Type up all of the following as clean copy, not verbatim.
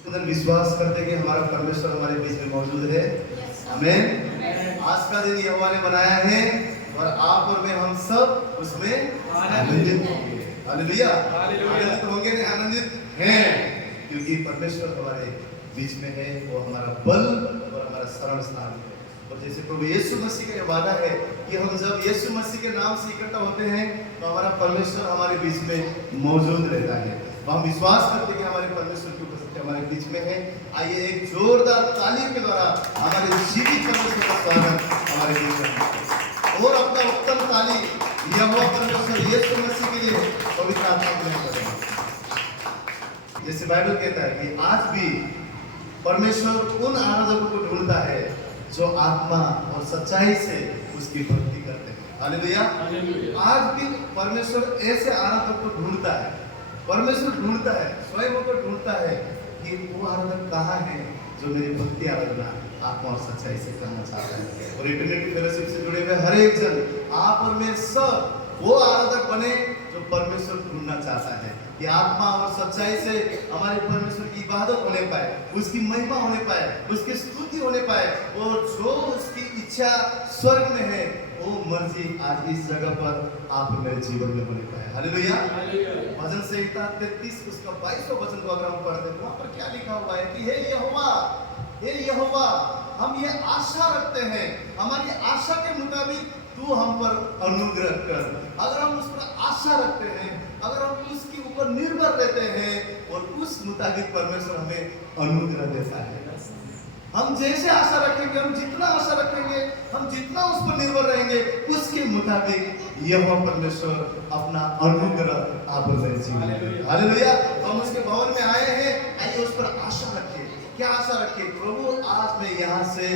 उधर विश्वास करते कि हमारा परमेश्वर हमारे बीच में मौजूद है। आमीन। आज का दिन यहोवा ने बनाया है और आप और मैं हम सब उसमें आनंदित होंगे। हालेलुया। आनंदित होंगे नहीं, आनंदित हैं, क्योंकि परमेश्वर हमारे बीच में है। वो हमारा बल और हमारा शरण स्थान है। और जैसे प्रभु यीशु मसीह का ये वादा है कि हम जब यीशु मसीह के नाम से इकट्ठा होते हैं तो हमारा परमेश्वर हमारे बीच में मौजूद रहता है। तो हम विश्वास करते हैं कि हमारे परमेश्वर की उपस्थिति हमारे बीच में है। आइए एक जोरदार ताली के द्वारा हमारे जीवित परमेश्वर का स्वागत हमारे बीच में और अपना उत्तम ताली यहोवा परमेश्वर यीशु मसीह के लिए पवित्र आत्मा में करें। जैसे बाइबल कहता है कि आज भी परमेश्वर उन आराधकों को ढूंढता है जो आत्मा और सच्चाई से उसकी भक्ति करते हैं। हालेलुया। आज भी परमेश्वर ऐसे आराधक को ढूंढता है। परमेश्वर ढूंढता है, स्वयं होकर ढूंढता है कि वो आराधक कहाँ है जो मेरी भक्ति आराधना आत्मा और सच्चाई से करना चाहता है। और इटर्निटी फेलोशिप से जुड़े हुए हर एक जन, आप और मैं सब वो आराधक बने जो परमेश्वर ढूंढना चाहता है कि आत्मा और सच्चाई से हमारे परमेश्वर की इबादत होने पाए, उसकी महिमा होने पाए, उसकी स्तुति होने पाए और जो उसकी इच्छा स्वर्ग में है वो मर्जी आज इस जगह पर आप मेरे जीवन में होने पाए। हालेलुया। भजन संहिता 33 उसका 22वां वचन को अगर हम पढ़ते तो वहां पर क्या लिखा हुआ है कि हे यहोवा, हम ये आशा रखते हैं, हमारी आशा के मुताबिक तू हम पर अनुग्रह कर। अगर हम उस पर आशा रखते हैं, अगर हम उसके ऊपर निर्भर रहते हैं और उस मुताबिक परमेश्वर हमें अनुग्रह देता है। हम जैसे आशा रखेंगे, हम जितना आशा रखेंगे, हम जितना उस पर निर्भर रहेंगे, उसके मुताबिक यहोवा परमेश्वर अपना अनुग्रह आप पर जीवन। हालेलुया। हम उसके भवन में आए हैं, आइए उस पर आशा रखिए। क्या आशा रखिए? प्रभु आज मैं यहाँ से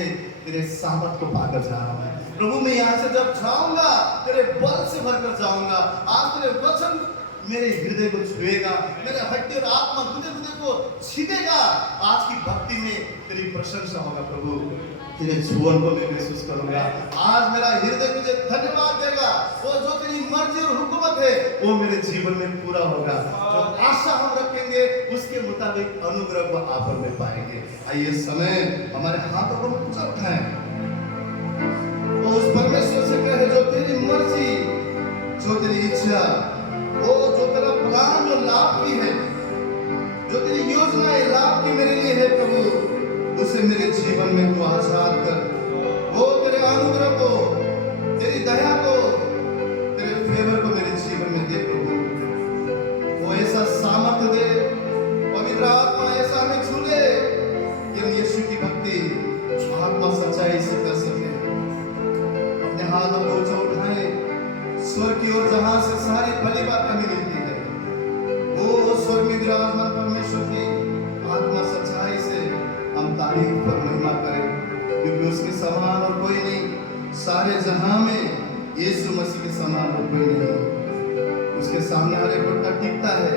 तेरे सामर्थ को पाकर जा रहा हूँ। प्रभु मैं यहाँ से जब जाऊंगा तेरे बल से भरकर जाऊंगा। आज तेरे वचन मेरे हृदय को छुएगा, मेरे हड्डी और आत्मा हृदय को छीनेगा। आज की भक्ति में तेरी प्रशंसा होगा प्रभु, तेरे जीवन को मैं महसूस करूंगा। आज मेरा हृदय तुझे धन्यवाद देगा। वो जो तेरी मर्जी और हुकूमत है वो मेरे जीवन में पूरा होगा। जो आशा हम रखेंगे उसके मुताबिक अनुग्रह को आप और में पाएंगे। आइए समय हमारे हाथों को ऊंचा उठाएं, उस परमेश्वर से कहे जो तेरी मर्जी, जो तेरी इच्छा, वो जो तेरा प्लान जो लाभ की है, जो तेरी योजना लाभ की मेरे लिए है प्रभु, उसे मेरे जीवन में तू आजाद कर। वो तेरे अनुग्रह को, तेरी दया को, तेरे फेवर को मेरे जीवन में दे प्रभु। वो ऐसा सामर्थ्य दे, पवित्र आत्मा ऐसा हमें छू ले कि हम यीशु की भक्ति आत्मा सच्चाई से कर सके। अपने हाथों को ऊंचा उठाएं स्वर्ग की ओर, जहां से सारी भली बात हमें मिलती है। वो स्वर्ग में विराजमान परमेश्वर की आत्मा सच्चाई से हम तारीफ और महिमा करें, क्योंकि उसके समान और कोई नहीं। सारे जहां में यीशु मसीह के समान और कोई नहीं। उसके सामने हर एक घुटना टिकता है।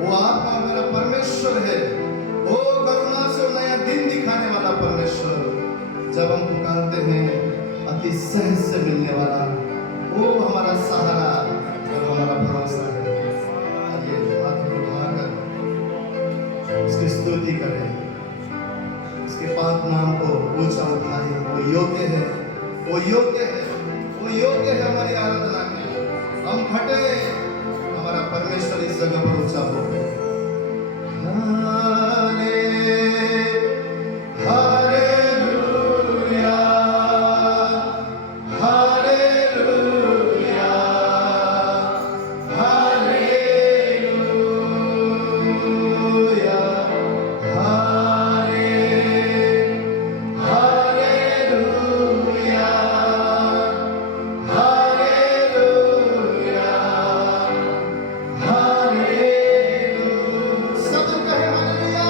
वो आत्मा मेरा परमेश्वर है, वो करुणा से नया दिन दिखाने वाला परमेश्वर। जब हम पुकारते हैं अति सहज से मिलने वाला, वो हमारा सहारा और हमारा भरोसा है। आइए हाथ उठाकर उसकी स्तुति करें, उसके पाक नाम को ऊंचा उठाएं। वो योग्य है, वो योग्य है, वो योग्य है हमारी आराधना के। हम घटे, हमारा परमेश्वर इस जगह पर ऊंचा हो। सब कहे हालेलुया।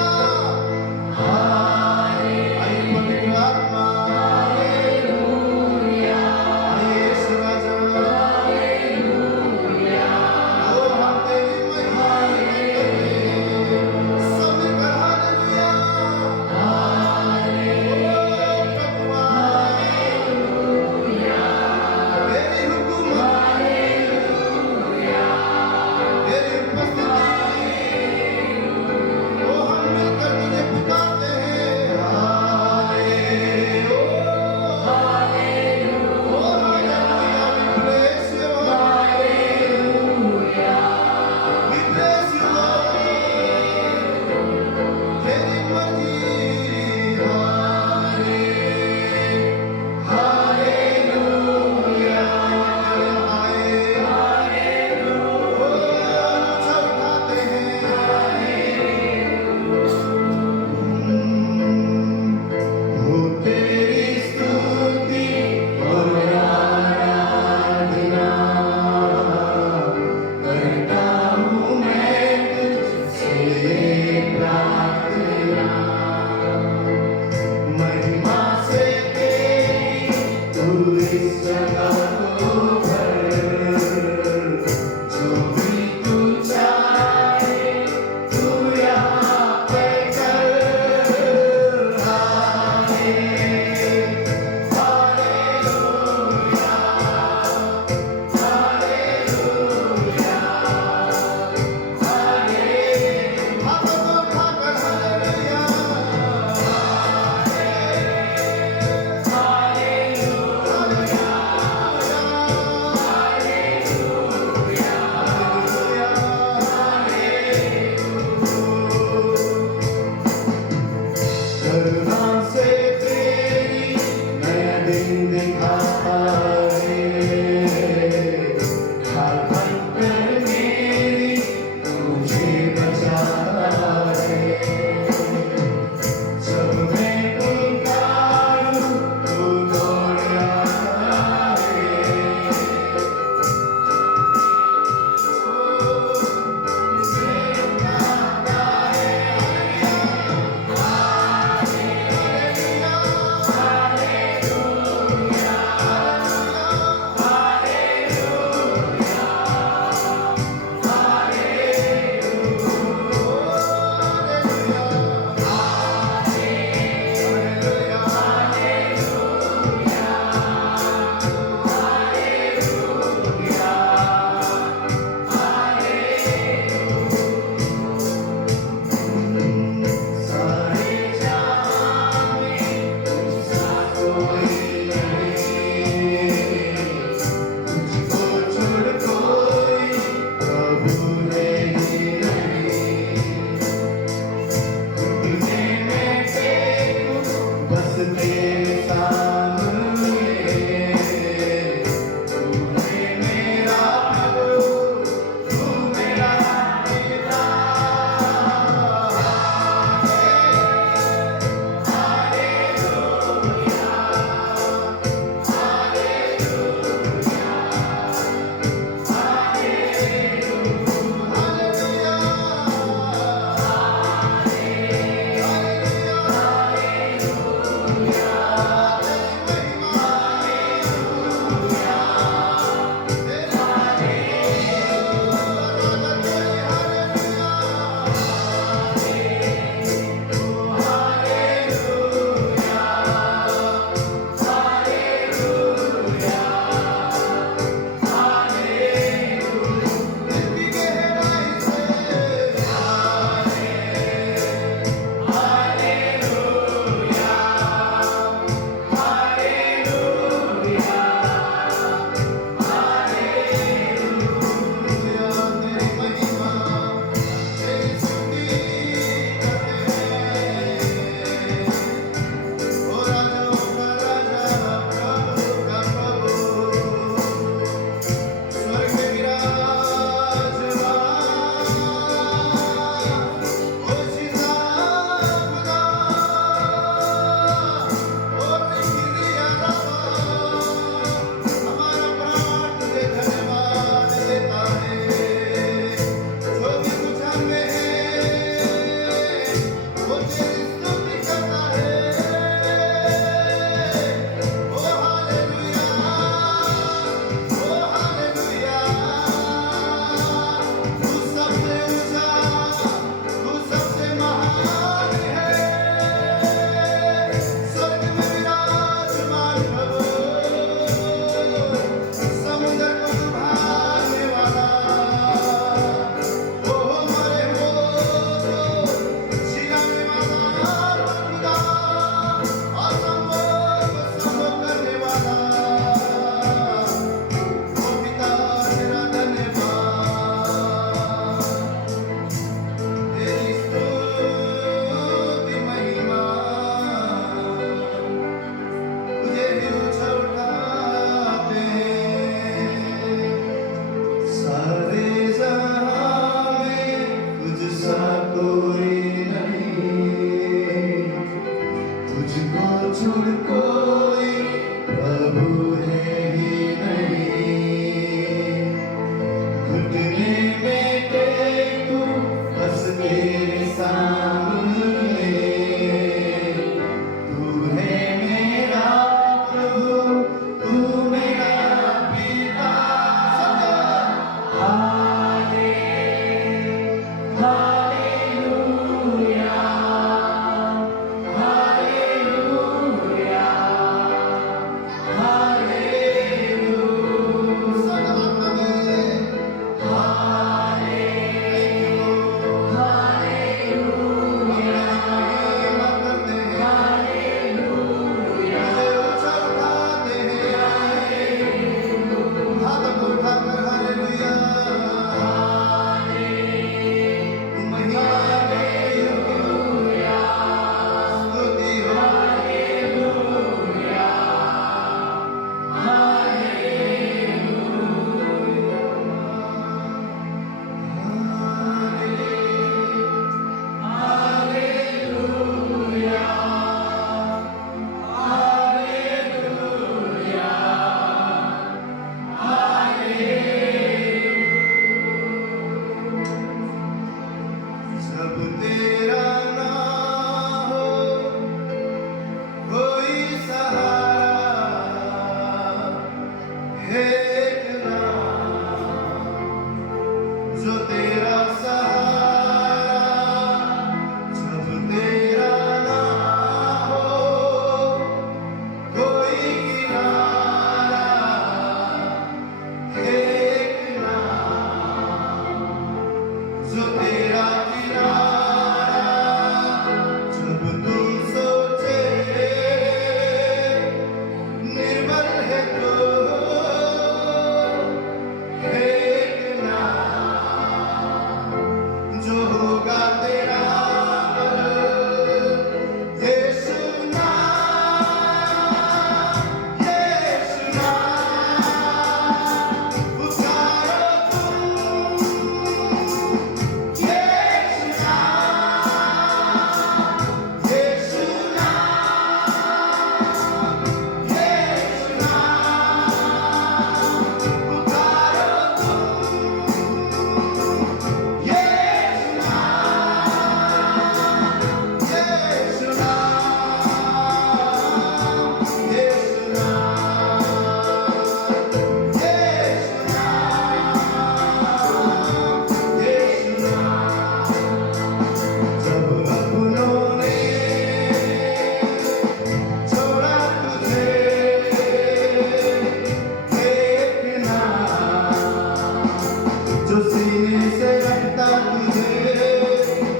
जो सीने से रखता तुझे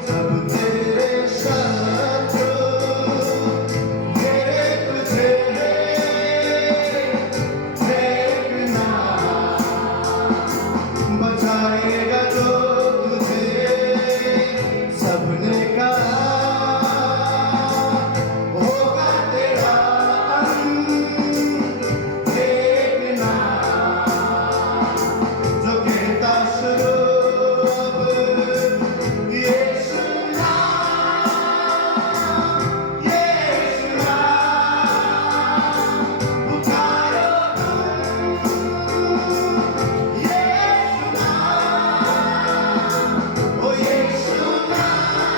सब तेरे शत्रु मेरे तुझे देखना बचाएगा जो तुझे सबने कहा होगा तेरा अंत देखना जो कहता शुरू अब यीशु नाम पुकारो तुम यीशु नाम ओ यीशु नाम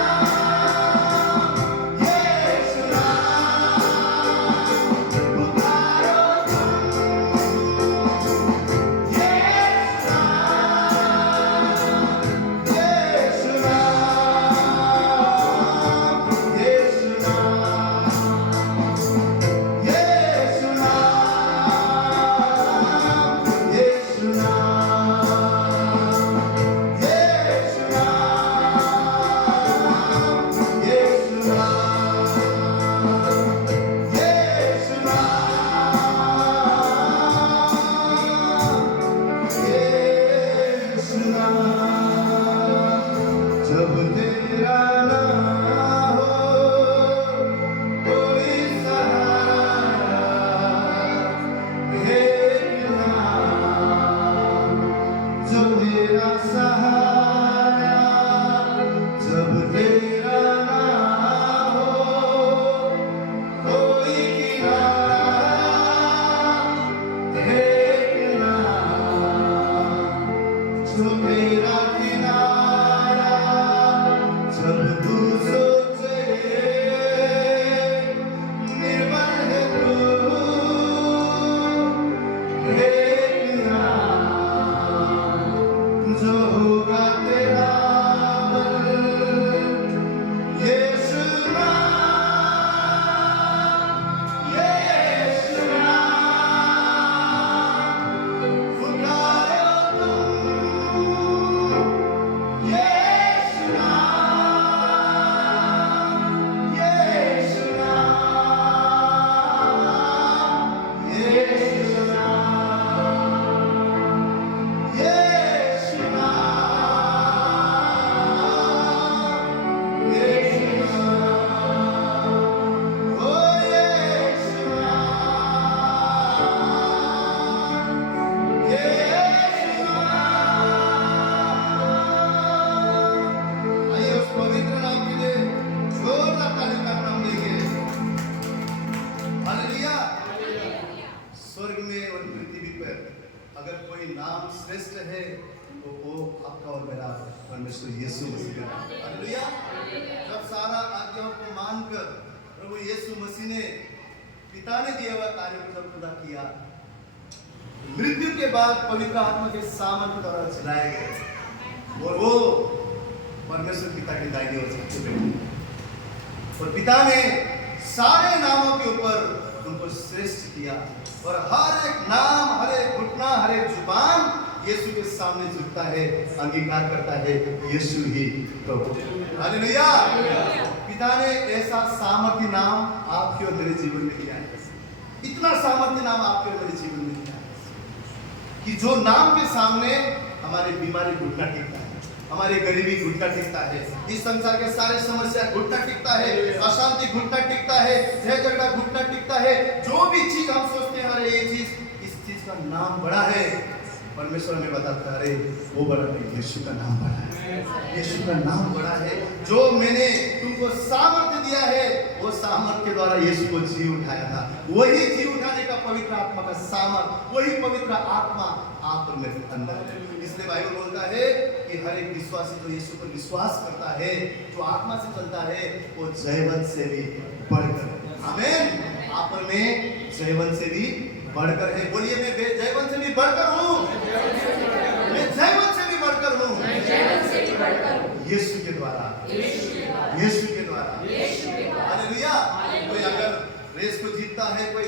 पुकारो जब तेरा ना हो कोई सहारा है नाम जो तेरा सहारा जब तेरा ना हो कोई किनारा है नाम जो तेरा किनारा जब तू सोचे निर्मल है तू देखना जो होगा तेरा बल यीशु नाम पुकारो तुम यीशु नाम यीशु नाम यीशु नाम यीशु नाम यीशु नाम ओ यीशु नाम यीशु नाम। आइए उस पवित्र नाम के लिए जोरदार ताली का नाम देंगे। हालेलुया। स्वर्ग में और पृथ्वी पर अगर कोई नाम श्रेष्ठ है तो वो आपका और मेरा परमेश्वर यीशु मसीह का नाम है। हालेलुया। जब सारा आज्ञाओं को मानकर प्रभु यीशु मसीह ने पिता ने दिया हुआ कार्य को जब पूरा किया, मृत्यु के बाद पवित्र आत्मा के सामर्थ्य द्वारा चलाए गए और वो परमेश्वर पिता के दाहिने ओर से बैठे और पिता ने सारे नामों के ऊपर उनको श्रेष्ठ किया और हर एक नाम, हर एक घुटना, हर एक जुबान यीशु के सामने झुकता है, अंगीकार करता है यीशु ही प्रभु। हालेलुया। पिता ने ऐसा सामर्थ्य नाम आपके और मेरे जीवन में दिया है, इतना सामर्थ्य नाम आपके और मेरे जीवन में दिया है कि जो नाम के सामने हमारी बीमारी घुटना टिकता है, हमारी गरीबी घुटना टिकता है, इस संसार के सारे समस्या घुटना टिकता है, अशांति घुटना टिकता है, झगड़ा घुटना टिकता है। जो भी चीज हम सोचते हैं अरे ये चीज, इस चीज का नाम बड़ा है, परमेश्वर ने बताता अरे वो बड़ा नहीं, यीशु का नाम बड़ा है, यीशु का नाम बड़ा है। जो मैंने तुमको सामर्थ्य दिया है वो सामर्थ्य के द्वारा यीशु को जी उठाया था, वही जी उठाने का पवित्र आत्मा का सामर्थ, वही पवित्र आत्मा आप और मेरे अंदर है। इसलिए बाइबल बोलता है कि हर एक विश्वासी जो यीशु पर विश्वास करता है, जो आत्मा से चलता है, वो जयवंत से भी बढ़कर, आमीन, आप और मैं जयवंत से भी बढ़कर है। बोलिए मैं जयवंत से भी बढ़कर हूँ, मैं जयवंत से भी बढ़कर हूँ, यीशु के द्वारा, यीशु के द्वारा। हालेलुया। कोई अगर रेस को जीतता है, कोई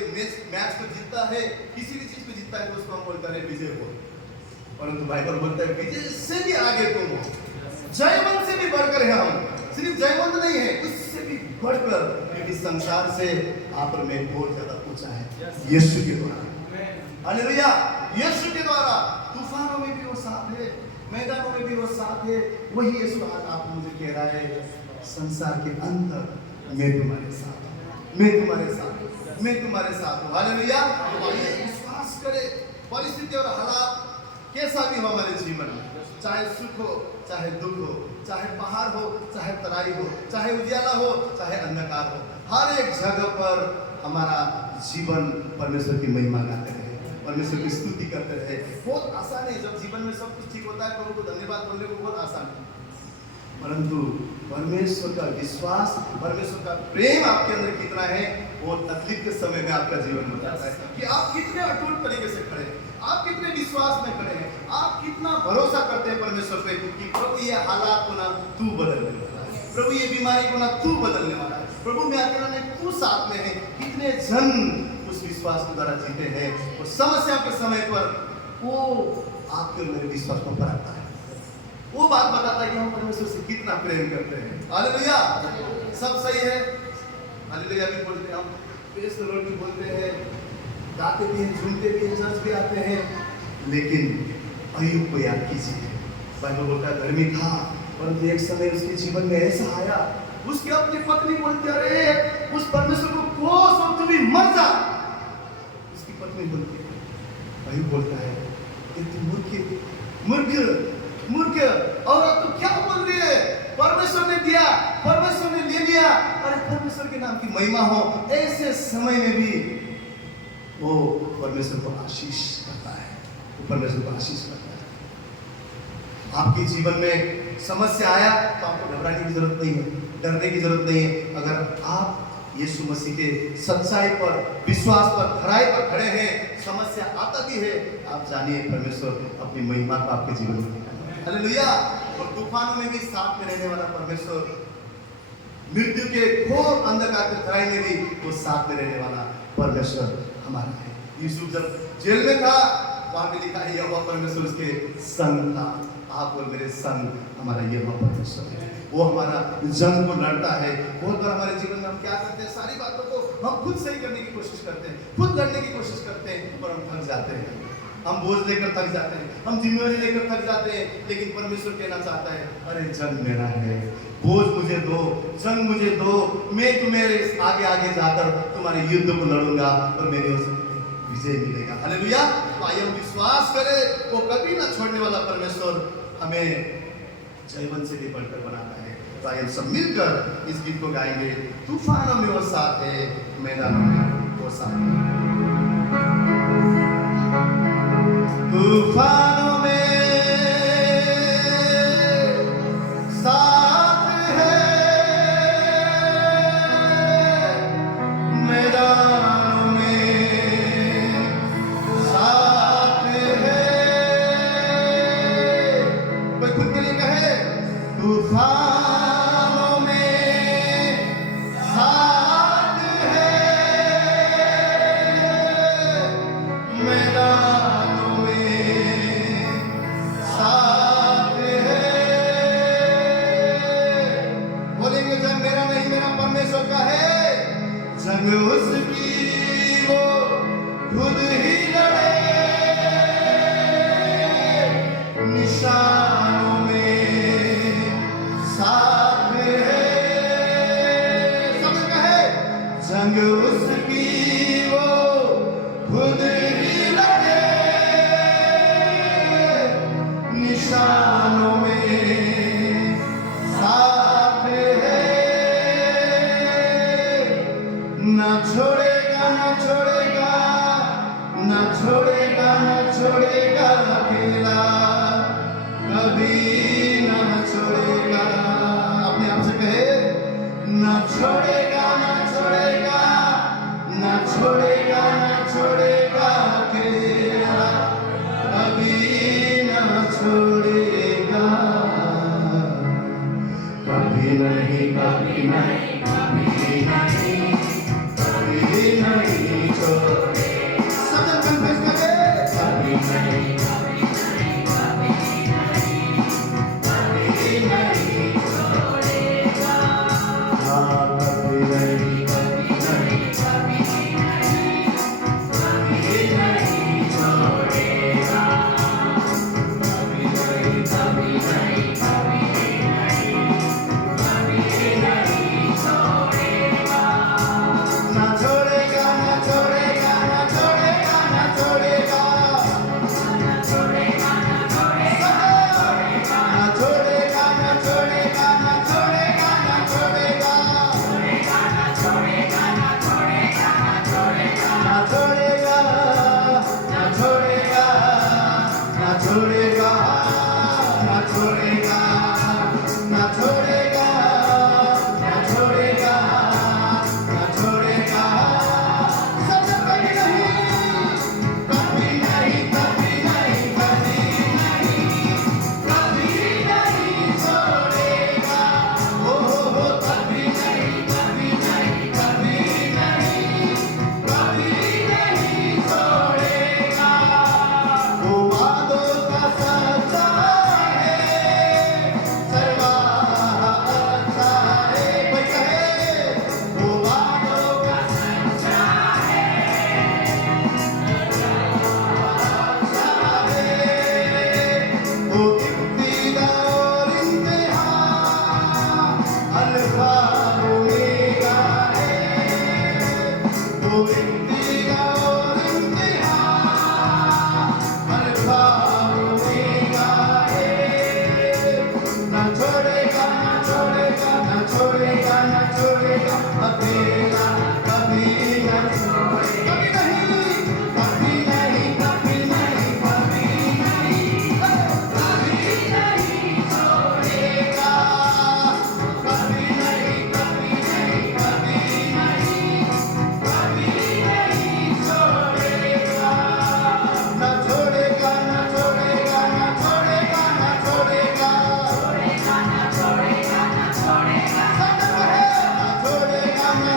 मैच को जीतता है, किसी भी चीज को जीतता है तो उसको हम बोलते हैं विजय हो। परंतु बाइबल बोलता है विजय से भी आगे तुम हो, जयवंत से भी बढ़कर है हम। सिर्फ जयवंत नहीं है, उससे भी बढ़कर, क्योंकि संसार से आप और मैं बहुत ज्यादा ऊंचा है यीशु के द्वारा। हालेलुया, यीशु के द्वारा। तूफानों में भी वो साथ है, मैदानों में भी वो साथ है। वही यीशु आज आप मुझे कह रहा है, संसार के अंदर मैं तुम्हारे साथ हूं, मैं तुम्हारे साथ हूं, मैं तुम्हारे साथ हूं। हालेलुया। आइए विश्वास करें, परिस्थिति और हालात कैसा भी हो हमारे जीवन में, चाहे सुख हो, चाहे दुख हो, चाहे पहाड़ हो, चाहे तराई हो, चाहे उजियाला हो, चाहे अंधकार हो, हर एक जगह पर हमारा जीवन परमेश्वर की महिमा गाते रहे, परमेश्वर की स्तुति करते रहे। बहुत आसान है, जब जीवन में सब कुछ ठीक होता है प्रभु को धन्यवाद बोलने को बहुत आसान है, परंतु परमेश्वर का विश्वास, परमेश्वर का प्रेम आपके अंदर कितना है, वो तकलीफ के समय में आपका जीवन बताता है कि आप कितने अटूट तरीके से खड़े हैं, आप कितने विश्वास में खड़े हैं, आप कितना भरोसा करते हैं परमेश्वर पे कि प्रभु ये हालात को ना तू बदलने वाला है, प्रभु ये बीमारी को ना तू बदलने वाला है, प्रभु मैं अकेला नहीं, तू साथ में है। कितने जन उस विश्वास के द्वारा जीते हैं, और समस्या के समय पर वो आपके और मेरे विश्वास को बढ़ाता है, वो बात बताता है कि हम परमेश्वर से कितना प्रेम करते हैं। हालेलुया, सब सही है, हालेलुया भी बोलते हैं, हम प्रेज़ द लॉर्ड भी बोलते हैं, गाते भी हैं, झूमते भी हैं, चर्च भी आते हैं, लेकिन अय्यूब को याद कीजिए। बाइबल बोलता है धर्मी था, परंतु एक समय उसके जीवन में ऐसा आया, उसकी अपनी पत्नी बोलती है अरे उस परमेश्वर को कोस और तू भी मर जा। उसकी पत्नी बोलती है, अय्यूब बोलता है कि तू मूर्ख औरत तू क्या बोल रही है, परमेश्वर ने दिया, परमेश्वर ने ले लिया, अरे परमेश्वर के नाम की महिमा हो। ऐसे समय में भी वो परमेश्वर को आशीष करता है, वो परमेश्वर को आशीष करता है। आपके जीवन में समस्या आया तो आपको घबराने की जरूरत नहीं है, डरने की जरूरत नहीं है। अगर आप यीशु मसीह के सच्चाई पर, विश्वास पर, खराई पर खड़े हैं, समस्या आता भी है, आप जानिए परमेश्वर अपनी महिमा को आपके जीवन में दिखाएगा। हालेलुया। और तूफानों में भी साथ में रहने वाला परमेश्वर, मृत्यु के घोर अंधकार के खराई में भी वो साथ में रहने वाला परमेश्वर हमारा है। यूसुफ जब जेल में था, वहां पे लिखा है यहोवा परमेश्वर उसके संग था। आप और मेरे संग हमारा यहोवा परमेश्वर है, वो हमारा जंग को लड़ता है। बहुत बार हमारे जीवन में हम क्या करते हैं, सारी बातों को हम खुद सही करने की कोशिश करते हैं, खुद लड़ने की कोशिश करते हैं, पर हम थक जाते हैं, हम बोझ लेकर थक जाते हैं, हम जिम्मेवारी लेकर थक जाते हैं। लेकिन परमेश्वर कहना चाहता है अरे जंग मेरा है, बोझ मुझे दो, जंग मुझे दो, मैं तुम्हें आगे आगे जाकर तुम्हारे युद्ध को लड़ूंगा और मेरे ओर से विजय मिलेगा। हालेलुया। तो आइए हम विश्वास करें, वो कभी ना छोड़ने वाला परमेश्वर हमें जयवंत से भी बढ़कर बनाता है। तो आइए हम सब मिलकर इस गीत को गाएंगे। तूफानों में वो साथ है, मैदानों में वो साथ है। तूफानों में साथ है, मैदानों में साथ है। कोई खुद के लिए कहे तूफानों में साथ है, मैदानों में साथ है। बोलेंगे जंग मेरा नहीं, मेरा परमेश्वर का है, जंग उसकी वो खुद ही लड़े, निशानों में साथ है। सब कहे जंग उसकी वो खुद ही लड़े, निशानों में साथ है। ना छोड़ेगा, ना छोड़ेगा, ना छोड़ेगा, ना छोड़ेगा अकेला, कभी ना छोड़ेगा। अपने आप से कहे ना छोड़ेगा, ना छोड़ेगा, ना छोड़ेगा, ना छोड़ेगा अकेला, कभी ना छोड़ेगा। कभी नहीं, कभी नहीं, कभी नहीं, कभी नहीं छोड़े। सब कन्फेस करें, कभी नहीं, कभी नहीं, ना छोड़ेगा, ना छोड़ेगा, ना छोड़ेगा, ना छोड़ेगा। ना छोड़ेगा, ना छोड़ेगा, ना छोड़ेगा, ना छोड़ेगा, ना छोड़ेगा, ना छोड़ेगा। ना छोड़ेगा, ना छोड़ेगा, ना छोड़ेगा, ना छोड़ेगा, ना छोड़ेगा, ना छोड़ेगा, ना छोड़ेगा, ना छोड़ेगा, ना छोड़ेगा, ना छोड़ेगा। सब कभी नहीं, कभी नहीं, कभी नहीं, कभी नहीं, कभी नहीं छोड़ेगा। ओ हो, कभी नहीं, कभी नहीं, कभी नहीं, कभी नहीं छोड़ेगा। वो वादों का सच्चा है, सर्वाहा अच्छा है। कोई कहे, वो वादों का सच्चा है, अच्छा है। वो इब्तिदा और इंतहा, अल्फा ओमेगा है। वो इब्तिदा और इंतहा, अल्फा ओमेगा है। ना छोड़ेगा, ना छोड़ेगा, ना छोड़ेगा, ना छोड़ेगा, अकेला कभी न छोड़ेगा। कभी नहीं, कभी नहीं, कभी नहीं, कभी नहीं, कभी नहीं छोड़ेगा। कभी नहीं, कभी नहीं, कभी नहीं, कभी नहीं छोड़ेगा। ना छोड़ेगा, ना छोड़ेगा, ना छोड़ेगा, ना छोड़ेगा। छोड़ेगा, ना छोड़ेगा, ना छोड़ेगा। सनम है, ना छोड़ेगा, ना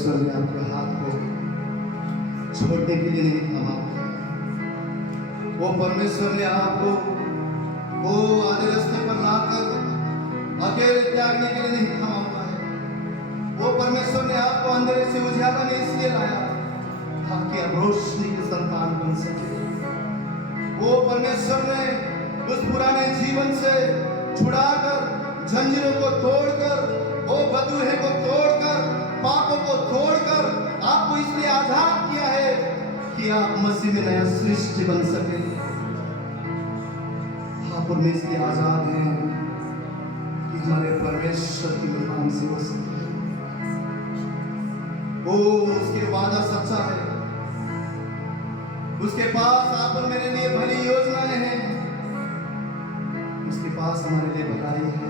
परमेश्वर ने आपके हाथ को छोड़ने के लिए नहीं थामा। वो परमेश्वर ने आपको वो आधे रास्ते पर लाकर अकेले त्यागने के लिए नहीं थामा हुआ है। वो परमेश्वर ने आपको अंधेरे से उजाला में इसलिए लाया ताकि आप रोशनी के संतान बन सके। वो परमेश्वर ने उस पुराने जीवन से छुड़ाकर, जंजीरों को तोड़कर, वो बदूहे को तोड़कर, पापों को तोड़कर आपको इसलिए आजाद किया है कि आप मसीह में नया सृष्टि बन सके। आप और मैं इसलिए आजाद हैं कि हमारे परमेश्वर की महिमा से हो सके। वो उसके वादा सच्चा है। उसके पास आप और मेरे लिए भली योजनाएं हैं। उसके पास हमारे लिए भलाई है।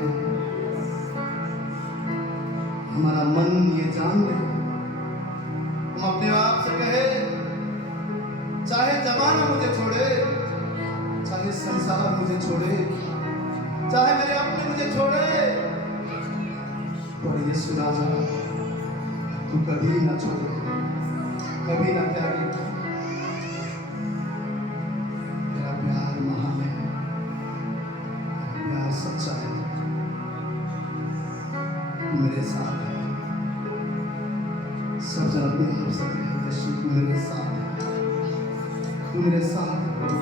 हमारा मन ये जान ले, हम अपने आप से कहे, चाहे जमाना मुझे छोड़े, चाहे संसार मुझे छोड़े, चाहे मेरे अपने मुझे छोड़े, पर ये सुना जा, तू कभी ना छोड़े, कभी ना त्यागे। तेरा प्यार महान है, तेरा प्यार सच्चा है, तू मेरे साथ है। सब जन अपने आप से कहे, यीशु तू मेरे साथ है, तू मेरे साथ है प्रभु,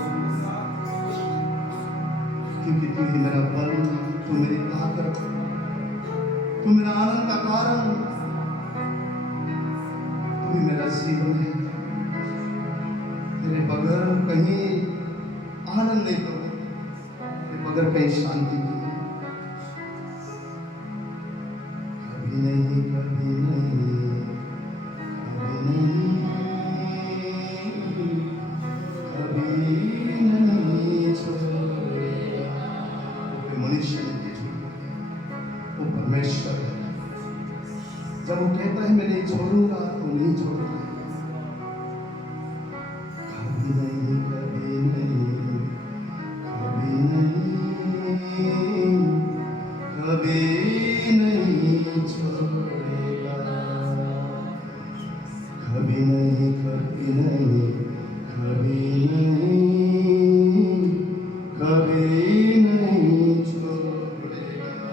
क्योंकि तू ही मेरा बल, तू मेरी ताकत, तू मेरा आनंद का कारण, तू ही मेरा जीवन है। तेरे बगैर कहीं आनंद नहीं करूँ, तेरे बगैर कहीं शांति नहीं। कभी नहीं, कभी नहीं, कभी नहीं, कभी नहीं छोड़ेगा। वो मनुष्य नहीं छोड़ेगा, वो परमेश्वर है। जब वो कहता है मैं नहीं छोड़ूंगा, तो नहीं छोड़ता है। कभी नहीं, कभी नहीं, कभी नहीं, कभी नहीं छोड़ेगा। कभी नहीं, कभी नहीं, कभी नहीं, कभी नहीं छोड़ेगा।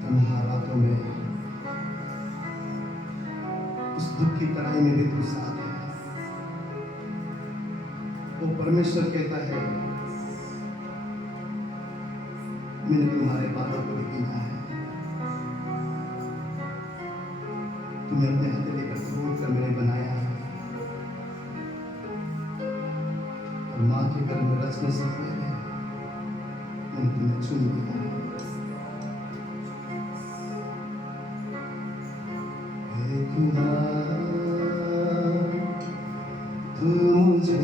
तन्हा रातों में, उस दुख की कड़ाई में भी तू साथ है। वो परमेश्वर कहता है, मैंने तुम्हारे बातों को भी गिना है। तुम्हें अपने हाथ लेकर तोड़ कर मैंने बनाया है, और माँ के गर्भ में रचने से पहले मैंने तुम्हें चुन लिया है। हे खुदा, तू मुझे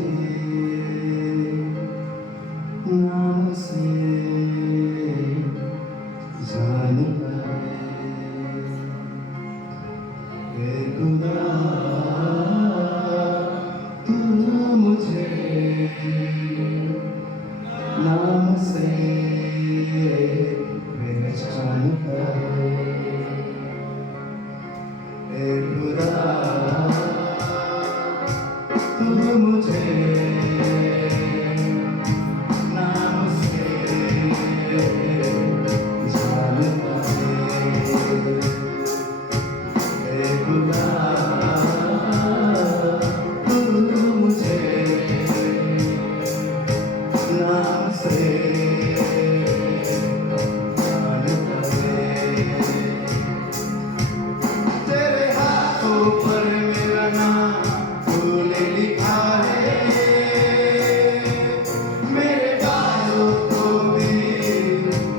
नाम से जानता है। हे खुदा, तू मुझे नाम से पहचानता है। हे खुदा, तू मुझे नाम से जानता है। हे खुदा, तू मुझे नाम से जानता है। तेरे हाथों पर मेरा नाम तूने लिखा है, मेरे बालों को भी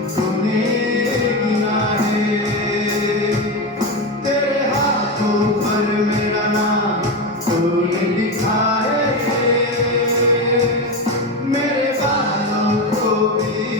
तूने गिना है। तेरे हाथों पर मेरा नाम तूने लिखा है, मेरे बालों को भी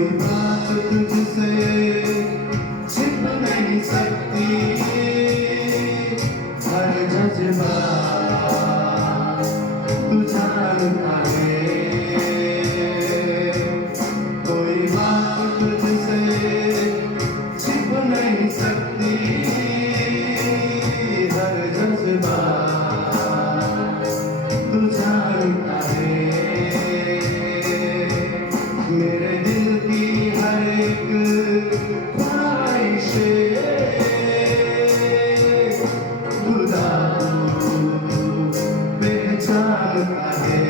कोई बात तुझसे छिप नहीं सकती, हर जज्बात तू जानता है। कोई बात तुझसे छिप नहीं सकती, हर जज्बात तू जानता है। मेरे दिल की हर एक ख्वाहिशें खुदा तू पहचानता है।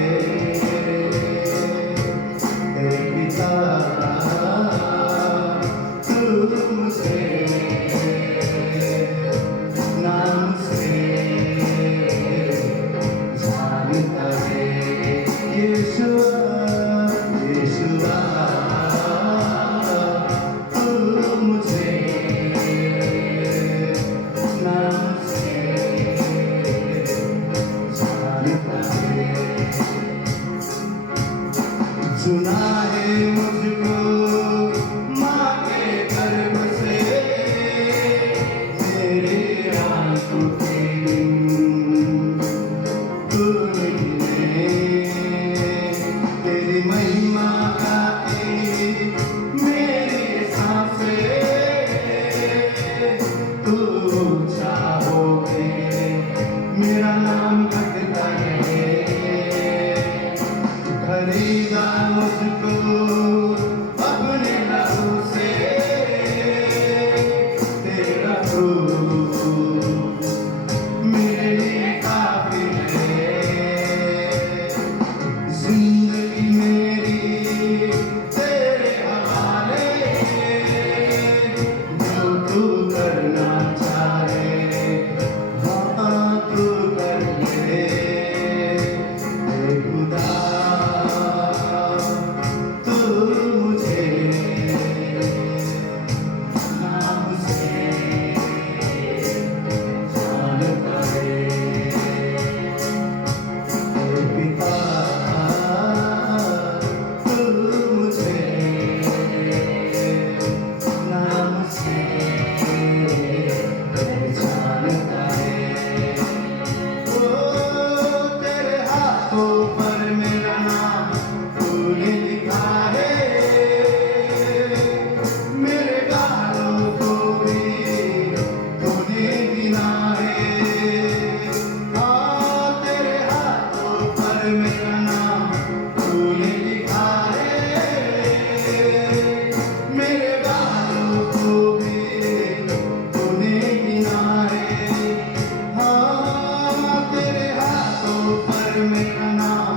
ऐ पिता तू मुझे नाम से जानता है। यीशुआ यीशुआ तू मुझे नाम से जानता है। चुना है मुझको माँ के गर्भ से, मेरे आंखों के तू निकले। तेरी महिमा गाती मेरी सांसें, तू चाहोगे मेरा नाम घटता है। खरीदा मुझको अपने लहू से, तेरा खून मेरे लिए काफी है। जिंदगी मेरी तेरे हवाले, जो तू करना चाहे हाँ तू कर ले। हे खुदा तू मुझे नाम से जानता है। हे पिता तू मुझे नाम से जानता है। ओ तेरे हाथों पर मेरा नाम तूने लिखा है, मेरे गालों को भी तूने गिना है। हाँ तेरे हाथों पर मेरा नाम तूने लिखा है, मेरे गालों को भी तूने गिना है। हाँ तेरे हाथों पर मेरा नाम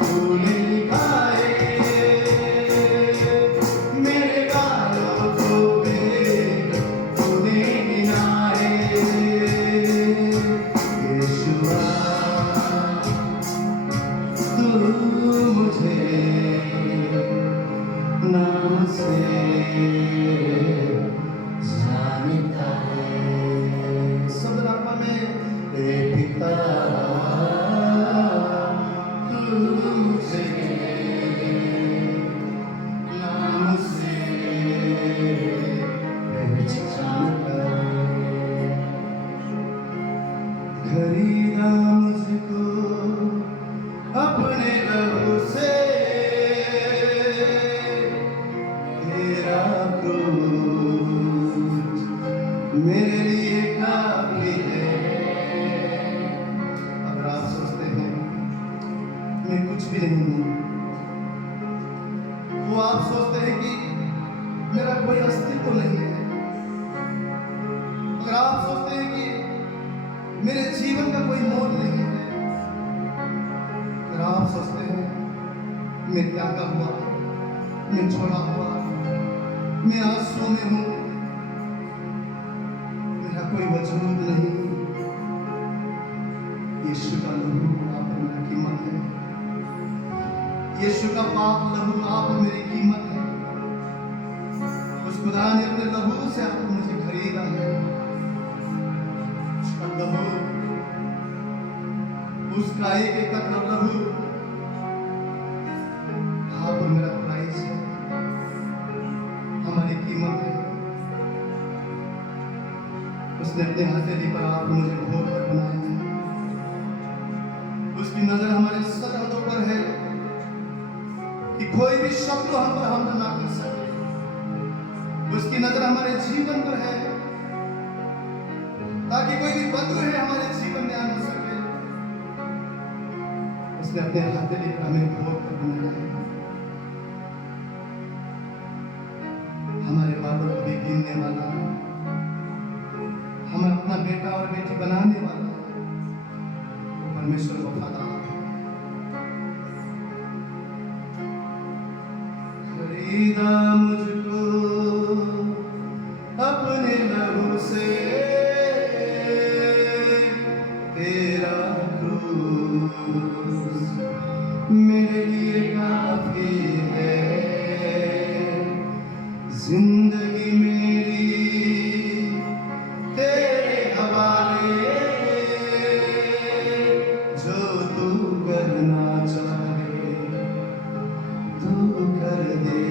तूने लिखा है, मेरे गालों को भी तूने गिना है। यीशुआ तू मुझे नाम से जानता है। सदरापा में हे पिता तू मुझे नाम से पहचानता है। खरीदा मुझको अपने लहू से, तेरा क्रूस मेरे लिए काफी है। अगर आप सोचते हैं मैं कुछ भी नहीं हूँ, वो आप सोचते हैं कि मेरा कोई अस्तित्व नहीं है, अगर आप सोचते हैं कि मेरे जीवन का कोई मोल नहीं है, अगर आप सोचते हैं मैं त्यागा हुआ, मैं छोड़ा हुआ, मैं आंसू में हूँ, मेरा कोई वजूद नहीं, यीशु का लहू आप में मेरी कीमत है। यीशु का पाप लहू आप में मेरी कीमत है। उस खुदा ने अपने लहू से आपको मुझे खरीदा है। उसका लहू, उसका एक एकत्र लहू आप और मेरा प्राइस है। उसने अपने हथेली पर आप मुझे भोर कर बनाया है। उसकी नजर हमारे सरहदों पर है कि कोई भी शत्रु हम पर हमला ना कर सके। उसकी नजर हमारे जीवन पर है ताकि कोई भी बद्र है हमारे जीवन में आ न सके। उसने अपने हथेली पर हमें भोर कर बनाया है। हमारे बालों को भी गिनने वाला, हमें अपना बेटा और बेटी बनाने वाला परमेश्वर वफादार है। खरीदा मुझको अपने लहू से, तेरा क्रूस मेरे लिए काफी है। जिंदगी मेरी तेरे हवाले, जो तू करना चाहे तू कर दे।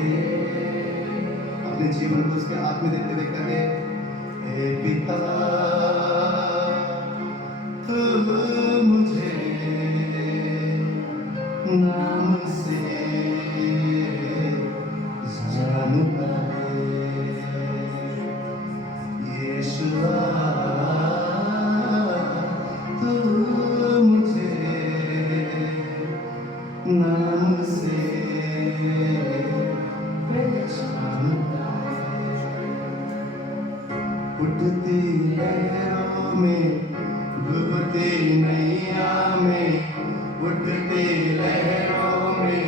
अपने जीवन को उसके हाथ में देते हुए कहे, हे पिता तू मुझे नाम से जानता है। यीशुआ तू मुझे नाम से पहचानता है। उठती लहरों में डूबती नैया में, उठती लहरों में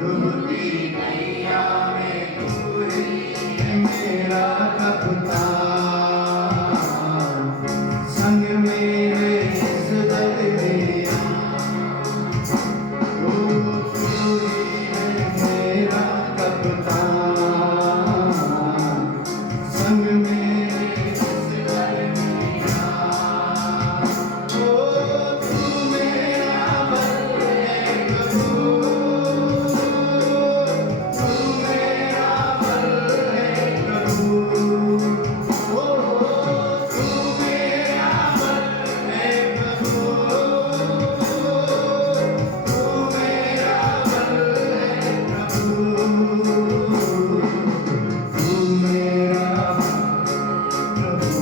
डूबती नैया में, तू ही है मेरा कप्तान। संग मेरे इस दरिया, ओ तू ही है मेरा कप्तान। संग मेरे इस दरिया, ओ तू मेरा बल है प्रभु, तू मेरा बल है प्रभु। ओ तू मेरा बल है प्रभु, तू मेरा बल है प्रभु, तू मेरा प्रभु,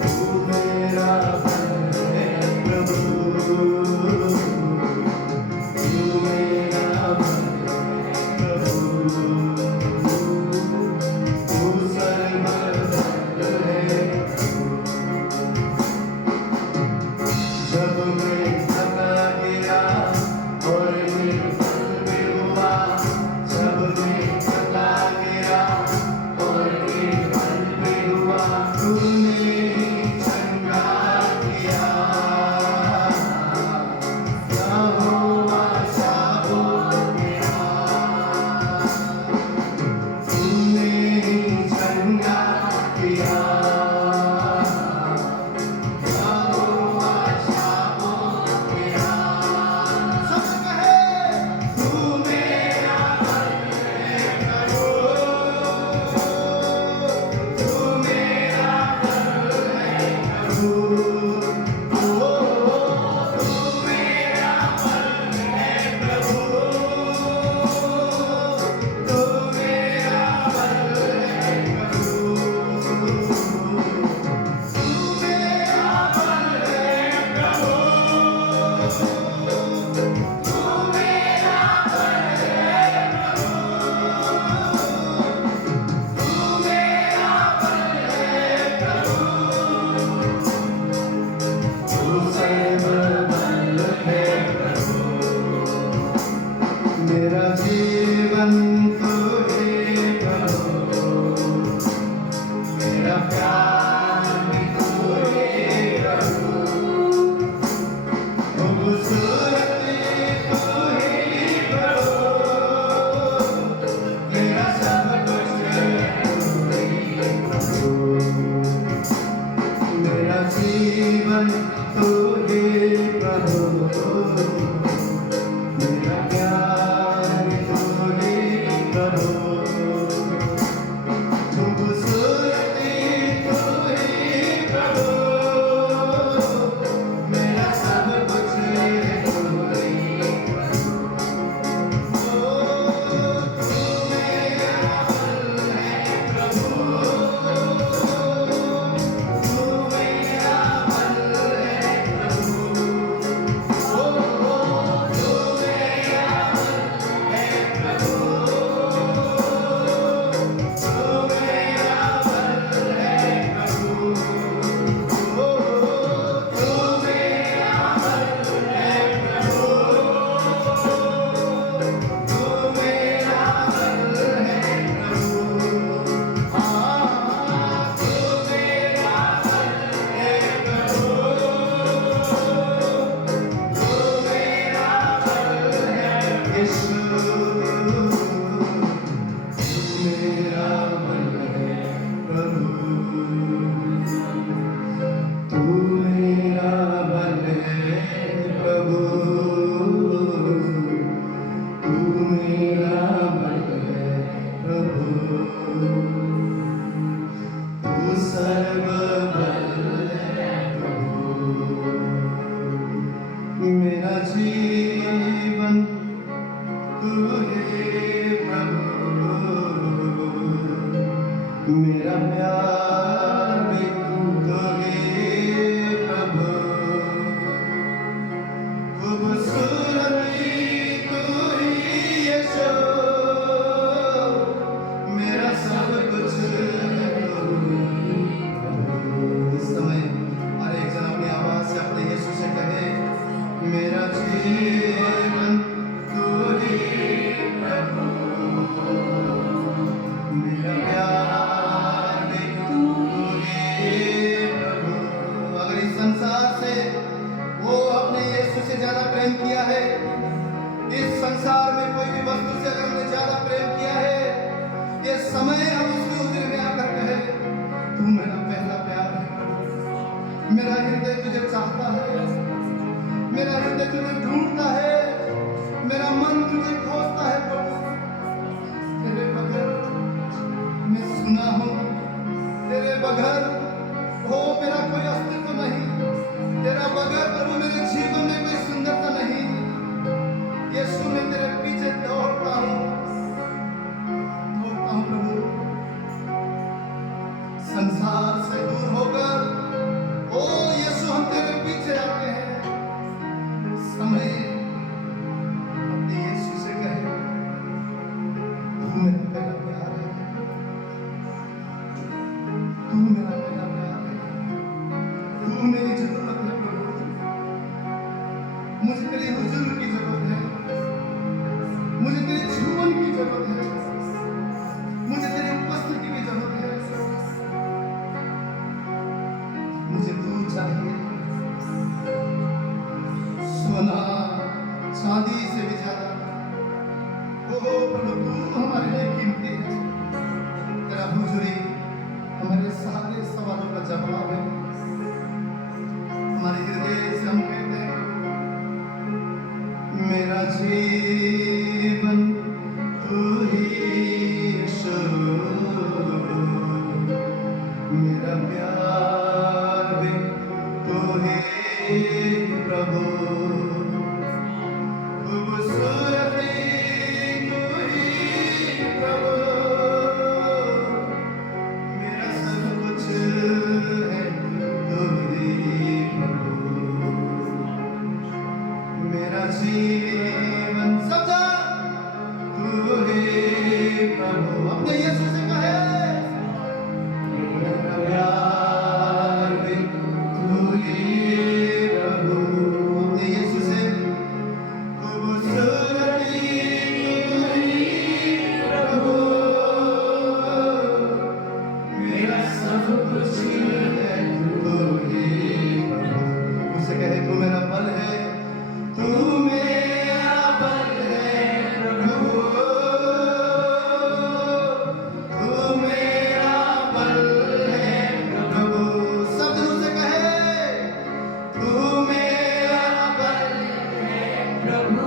तू मेरा बल है प्रभु, तू मेरा बल है प्रभु, तू सर्वबल है। जब मैं थका गिरा और निर्बल भी हुआ, जब मैं थका गिरा और निर्बल भी हुआ, तूने चंगा किया। यहोवा शाबाश मेरा, तूने चंगा किया। यहोवा शाबाश मेरा, सब कहे तू मेरा बल है प्रभु, तू मेरा बल है प्रभु। ओ तू मेरा बल है प्रभु, तू मेरा बल है प्रभु, तू मेरा बल है प्रभु, तू मेरा बल है प्रभु, तू मेरा बल है प्रभु, तू सर्वबल है प्रभु। मेरा जीवन तू ही प्रभु, मेरा प्यार भी तू ही प्रभु, खूबसूरती तू ही प्रभु, मेरा सब कुछ तू ही प्रभु। मेरा जीवन तू ही प्रभु, मेरा प्यार तू ही प्रभु, खूबसूरती मेरा जीवन तू है प्रभु, मेरा प्यार भी तू है प्रभु, खूबसूरती तू ही यीशु, मेरा सब कुछ इस समय हर एक जन अपनी आवाज से अपने यीशु से कहे, मेरा जीवन तू ही प्रभु, मेरा प्यार भी तू ही प्रभु। अगर इस संसार से वो अपने यीशु से ज्यादा प्रेम किया है, इस संसार में कोई भी वस्तु से अगर हमने ज्यादा प्रेम किया है, ये समय हम उसके उधर में आकर कहे, तू मेरा पहला प्यार है प्रभु, मेरा हृदय तुझे चाहता है, मेरा हृदय तुझे ढूंढता है, मेरा मन तुझे खोजता है प्रभु। तेरे बगैर मैं सुना हूँ, तेरे बगैर हो मेरा कोई अस्तित्व नहीं, तेरा बगैर प्रभु मेरे जीवन में कोई सुंदरता नहीं। यीशु मैं तेरे पीछे दौड़ता हूँ प्रभु, संसार से दूर होकर ओ यीशु हम तेरे पीछे आते हैं। समय अपने यीशु से कहे, तू मेरा पहला प्यार है, तू मेरा पहला प्यार है, तू मेरी जरूरत है प्रभु, मुझे तेरी हुजूर की जरूरत है, मुझे तेरे छुपन की जरूरत है, मुझे तेरी उपस्थिति की जरूरत है, मुझे तू चाहिए। सोना चांदी से भी ज्यादा ओ प्रभु तू हमारे लिए कीमती है, तेरा हुजूरी हमारे सारे सवालों का जवाब है। हमारे हृदय से हम कहते हैं, मेरा जीवन तू ही यीशु, मेरा प्यार भी तू ही प्रभु, खूबसूरती तू ही प्रभु, मेरा सब कुछ है तू ही प्रभु, मेरा जीवन सदा तू ही प्रभु। अपने यीशु से कहे, मेरा प्यार भी तू ही प्रभु, अपने यीशु से खूबसूरती तू ही प्रभु, मेरा सब कुछ है तू ही प्रभु। उसे कहे, तू मेरा बल है, तू मेरा बल है प्रभु, तू मेरा बल है प्रभु। सब उसे कहे, तू मेरा बल है प्रभु,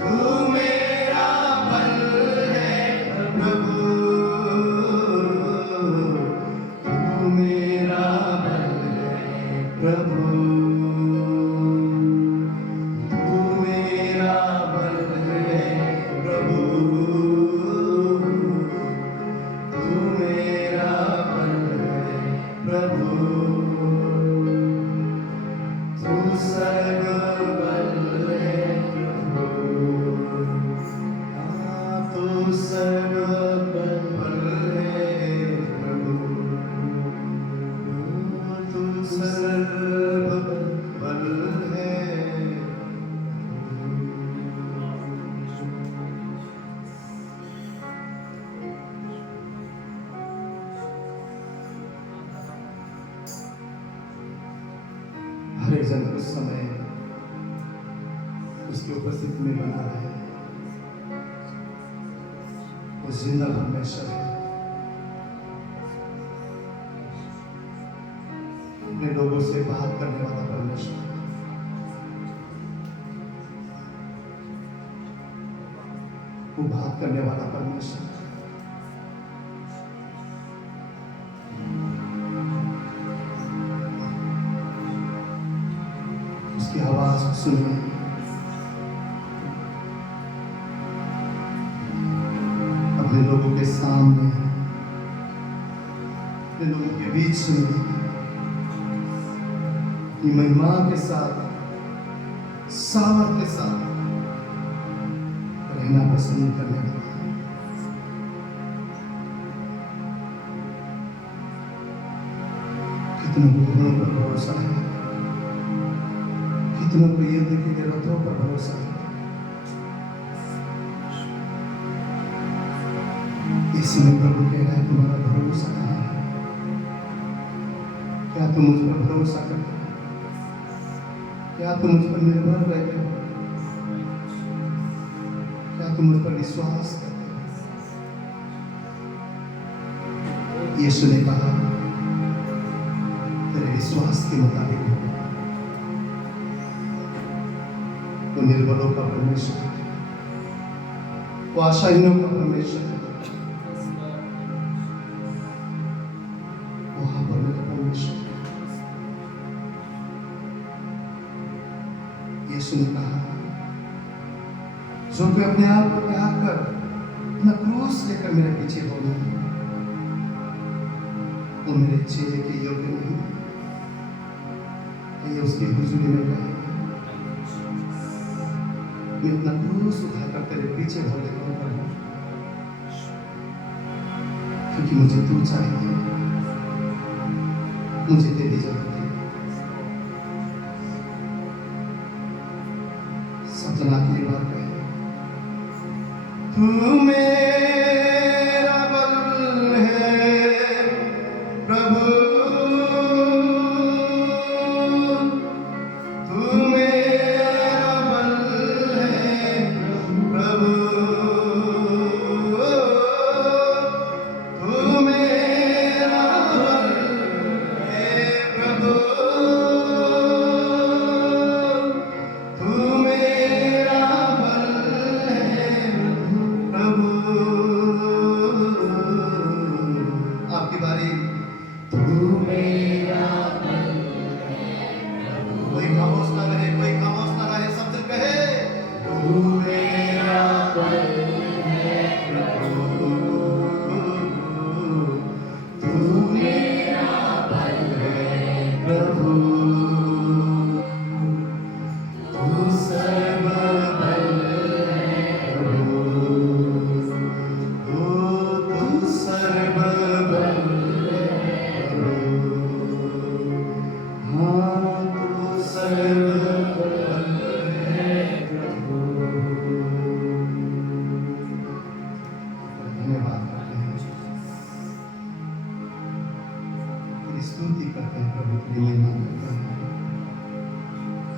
तू मेरा बल है प्रभु, तू मेरा बल है प्रभु, तू मेरा बल है प्रभु, तू मेरा बल है प्रभु, तू सर्वबल है प्रभु, तू सर्वबल है प्रभु, तू सर्वबल है। हर एक जन उस समय उसकी उपस्थिति में बना रहे, वो जिंदा परमेश्वर है, अपने लोगों से बात करने वाला परमेश्वर है। वो बात करने वाला परमेश्वर है। उसकी आवाज को सुनिए। अपने लोगों के सामने, अपने लोगों के बीच में अपनी महिमा के साथ, सामर्थ के साथ रहना पसंद करने लगा। कितनों को घोड़ों पर भरोसा है, कितनों को ये देखे के रथों पर भरोसा है। इस समय प्रभु कह रहा है तुम्हारा भरोसा कहाँ है? क्या तुम मुझ पर भरोसा करते हो? क्या तुम मुझ पर निर्भर रहते हो? क्या तुम मुझ पर विश्वास करते हो? यीशु ने कहा तेरे विश्वास के मुताबिक हो। वो निर्बलों का परमेश्वर है, वो आशाहीनों का परमेश्वर है, वहां पर मेरा परमेश्वर है। यीशु ने कहा जो कोई अपने आप को त्याग कर अपना क्रूस लेकर मेरे पीछे होगा वो मेरे चेले के योग्य नहीं। ये उसकी हुजूरी में गए, मैं अपना क्रूस उठाकर तेरे पीछे हो लेकर क्योंकि मुझे तू चाहिए, मुझे तेरी जरूरत है। सतना की बात है, तू मेरा बल है प्रभु,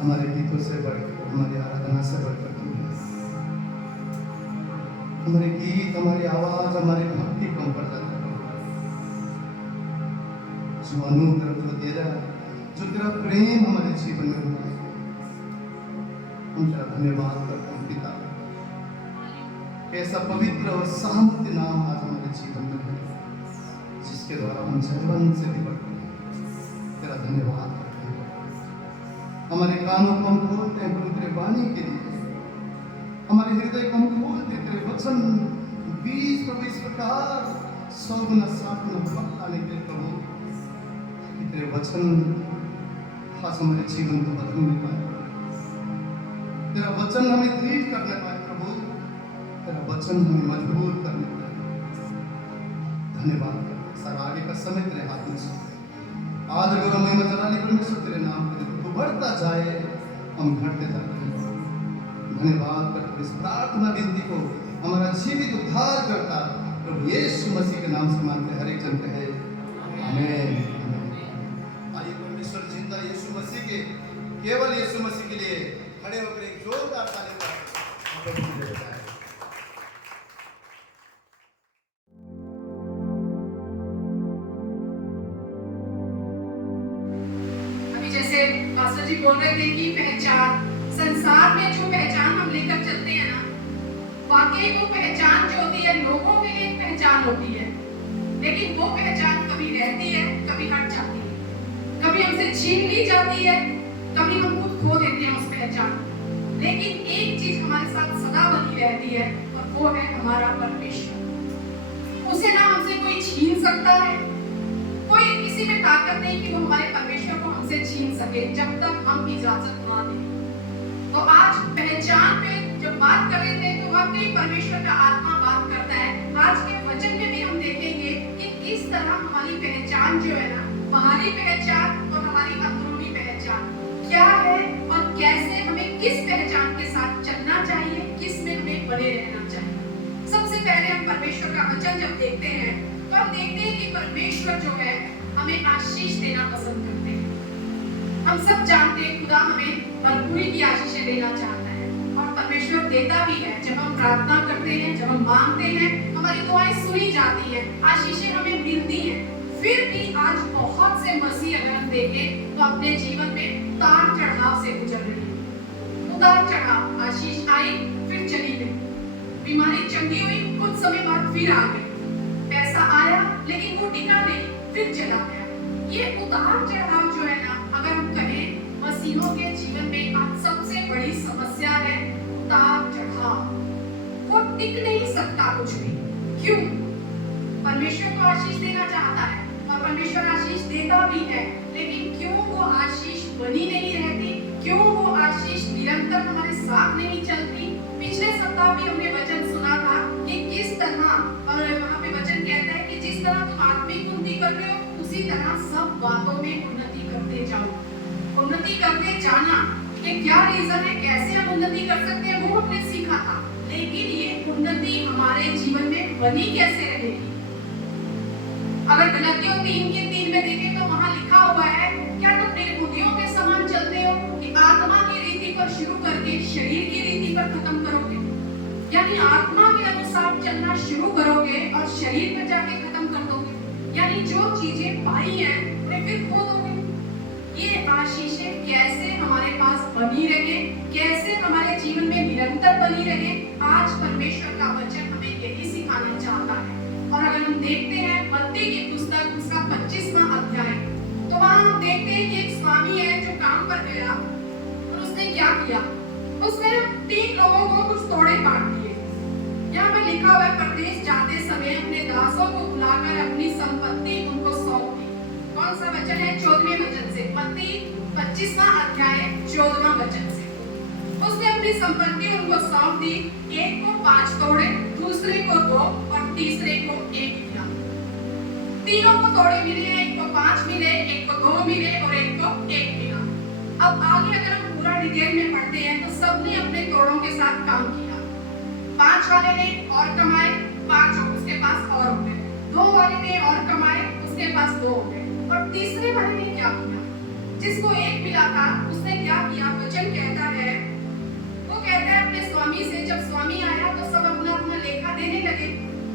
हमारे गीतों से बढ़कर, हमारी आराधना से बढ़कर तुम है। हमारे गीत, हमारी आवाज, हमारी भक्ति कम पड़ जाती है। जो अनुग्रह, जो तेरा, जो तेरा प्रेम हमारे जीवन में हुआ है, हम तेरा धन्यवाद करते हैं पिता। कैसा पवित्र और शांत नाम आज हमारे जीवन में है, जिसके द्वारा हम जीवन से निपटते हैं। तेरा धन्यवाद करते हैं। हमारे कानों को हम खोलते हैं प्रभु तेरे वाणी के लिए, हमारे हृदय को हम खोलते हैं तेरे वचन बीज प्रभु इस प्रकार 100 गुना 60 गुना फल लाने के लिए प्रभु, कि तेरे वचन आज हमारे जीवन को बदलने पाए, तेरा वचन हमें दृढ़ करने पाए प्रभु, तेरा वचन हमें मजबूत करने पाए। धन्यवाद सर, आगे का समय तेरे हाथ में सौंपते आज अगर हमें मजराली परमेश्वर तेरे नाम के लिए बढ़ता जाए, हम घटते जाते हैं। धन्यवाद करते इस प्रार्थना विनती को हमारा जीवित उद्धार करता प्रभु यीशु मसीह के नाम से मांगते हर एक जन कहे आमीन। आइए परमेश्वर जिंदा यीशु मसीह के, केवल यीशु मसीह के लिए खड़े होकर एक जोरदार ताली बजाएं। पास्टर जी बोल रहे थे कि पहचान, संसार में जो पहचान हम लेकर चलते हैं ना, वाकई वो पहचान जो होती है लोगों के लिए पहचान होती है, लेकिन वो पहचान कभी रहती है, कभी हट जाती है, कभी हमसे छीन ली जाती है, कभी हम खुद खो देते हैं। हैं उस पहचान को। लेकिन एक चीज हमारे साथ सदा बनी रहती है और वो है हमारा परमेश्वर। उसे ना हमसे कोई छीन सकता है, कोई किसी में ताकत नहीं कि वो हमारे परमेश्वर को हमसे छीन सके जब तक हम इजाजत ना दें। तो आज पहचान पे जब बात कर रहे थे तो वाकई परमेश्वर का आत्मा बात करता है। आज के वचन में भी हम देखेंगे कि किस तरह हमारी पहचान जो है ना, बाहरी पहचान और हमारी अंदरूनी पहचान क्या है और कैसे हमें किस पहचान के साथ चलना चाहिए, किस में हमें बने रहना चाहिए। सबसे पहले हम परमेश्वर का वचन जब देखते हैं तो हम देखते हैं कि परमेश्वर जो है हमें आशीष देना पसंद करते हैं। हम सब जानते हैं खुदा हमें भरपूरी की आशीषें देना चाहता है और परमेश्वर देता भी है। जब हम प्रार्थना करते हैं, जब हम मांगते हैं, हमारी दुआएं सुनी जाती है, आशीषें हमें मिलती हैं। फिर भी आज बहुत से मसीह अगर हम देखें तो अपने जीवन में उतार चढ़ाव से गुजर रहे हैं। उतार चढ़ाव, आशीष आई फिर चली गई, बीमारी चंगी हुई कुछ समय बाद फिर आ गई, पैसा आया लेकिन वो टिका नहीं, फिर चला गया। ये उतार चढ़ाव जो है ना, अगर हम कहें मसीहों के जीवन में आज सबसे बड़ी समस्या है उतार चढ़ाव। वो टिक नहीं सकता कुछ भी। क्यों? परमेश्वर को आशीष देना चाहता है और परमेश्वर आशीष देता भी है, लेकिन क्यों वो आशीष बनी नहीं रहती? क्यों वो आशीष निरंतर हमारे साथ नहीं चलती? पिछले सप्ताह भी हमने वचन सुना था कि किस तरह, और वहाँ पे वचन कहता है कि जिस तरह तुम आत्मिक उन्नति कर रहे हो उसी तरह सब बातों में उन्नति करते जाओ। उन्नति करते जाना कि क्या रीजन है, कैसे हम उन्नति कर सकते हैं वो हमने सीखा था, लेकिन ये उन्नति हमारे जीवन में बनी कैसे रहेगी? अगर गलतियों 3:3 में देखें तो वहां लिखा हुआ है, क्या तुम निर्बुद्धियों के समान चलते हो कि आत्मा की रीति पर शुरू करके शरीर की रीति पर खत्म करोगे? यानी आत्मा के अनुसार चलना शुरू करोगे और शरीर में जाके खत्म कर दोगे। यानी जो चीजें पाई हैं उन्हें फिर खो दोगे। ये आशीषें कैसे हमारे पास बनी रहे, कैसे हमारे जीवन में निरंतर बनी रहे, आज परमेश्वर का वचन हमें यही सिखाना चाहता है। और अगर हम देखते हैं मत्ती की पुस्तक उसका 25वां अध्याय, तो वहां हम देखते हैं कि एक स्वामी है जो काम पर गया और उसने क्या किया, उसने 3 लोगों को कुछ तोड़े बांट दिए। यहाँ पे लिखा हुआ है, परदेश जाते समय अपने दासों को बुलाकर अपनी संपत्ति उनको सौंप दी। कौन सा वचन है? 14वें वचन से, मत्ती 25वां अध्याय 14वां वचन से। उसने अपनी संपत्ति उनको सौंप दी। एक को 5 तोड़े, दूसरे को 2 और तीसरे को 1 मिला। तीनों को तोड़े मिले, एक को 5 मिले, एक को 2 मिले और एक को 1 मिला। अब आगे अगर हम पूरा डिटेल में पढ़ते हैं तो सबने अपने तोड़ों के साथ काम किया। 5 वाले ने और कमाए, 5 उसके पास और हो गए। 2 वाले ने और कमाए, उसके पास 2 हो गए। और तीसरे वाले ने क्या किया? जिसको 1 मिला था उसने क्या किया? वचन कहता है, वो कहता है अपने स्वामी से, जब स्वामी आया तो सब अपना अपना लेखा देने लगे।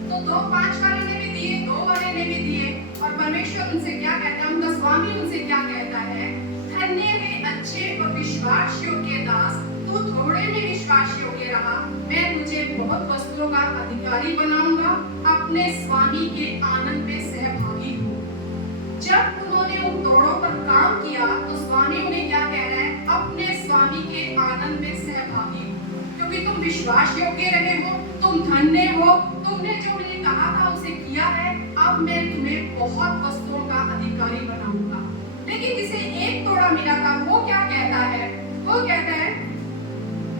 तो 2 5 वाले ने भी दिए, 2 वाले ने भी दिए। और परमेश्वर उनसे क्या कहता है? उनका स्वामी उनसे क्या कहता है? धन्य है अच्छे और विश्वास योग्य दास, तू थोड़े में विश्वास योग्य रहा, मैं तुझे बहुत वस्तुओं का अधिकारी बनाऊंगा, अपने स्वामी के आनंद में सहभागी हो। जब उन्होंने उन तोड़ों पर काम किया तो स्वामी उन्हें क्या कह रहा है? अपने स्वामी के आनंद में सहभागी हो, क्योंकि तुम विश्वास योग्य रहे हो, तुम धन्य हो, तुमने जो मैंने कहा था उसे किया है, अब मैं तुम्हें बहुत वस्तुओं का अधिकारी बनाऊंगा। लेकिन जिसे 1 तोड़ा मिला था वो क्या कहता है? वो कहता है,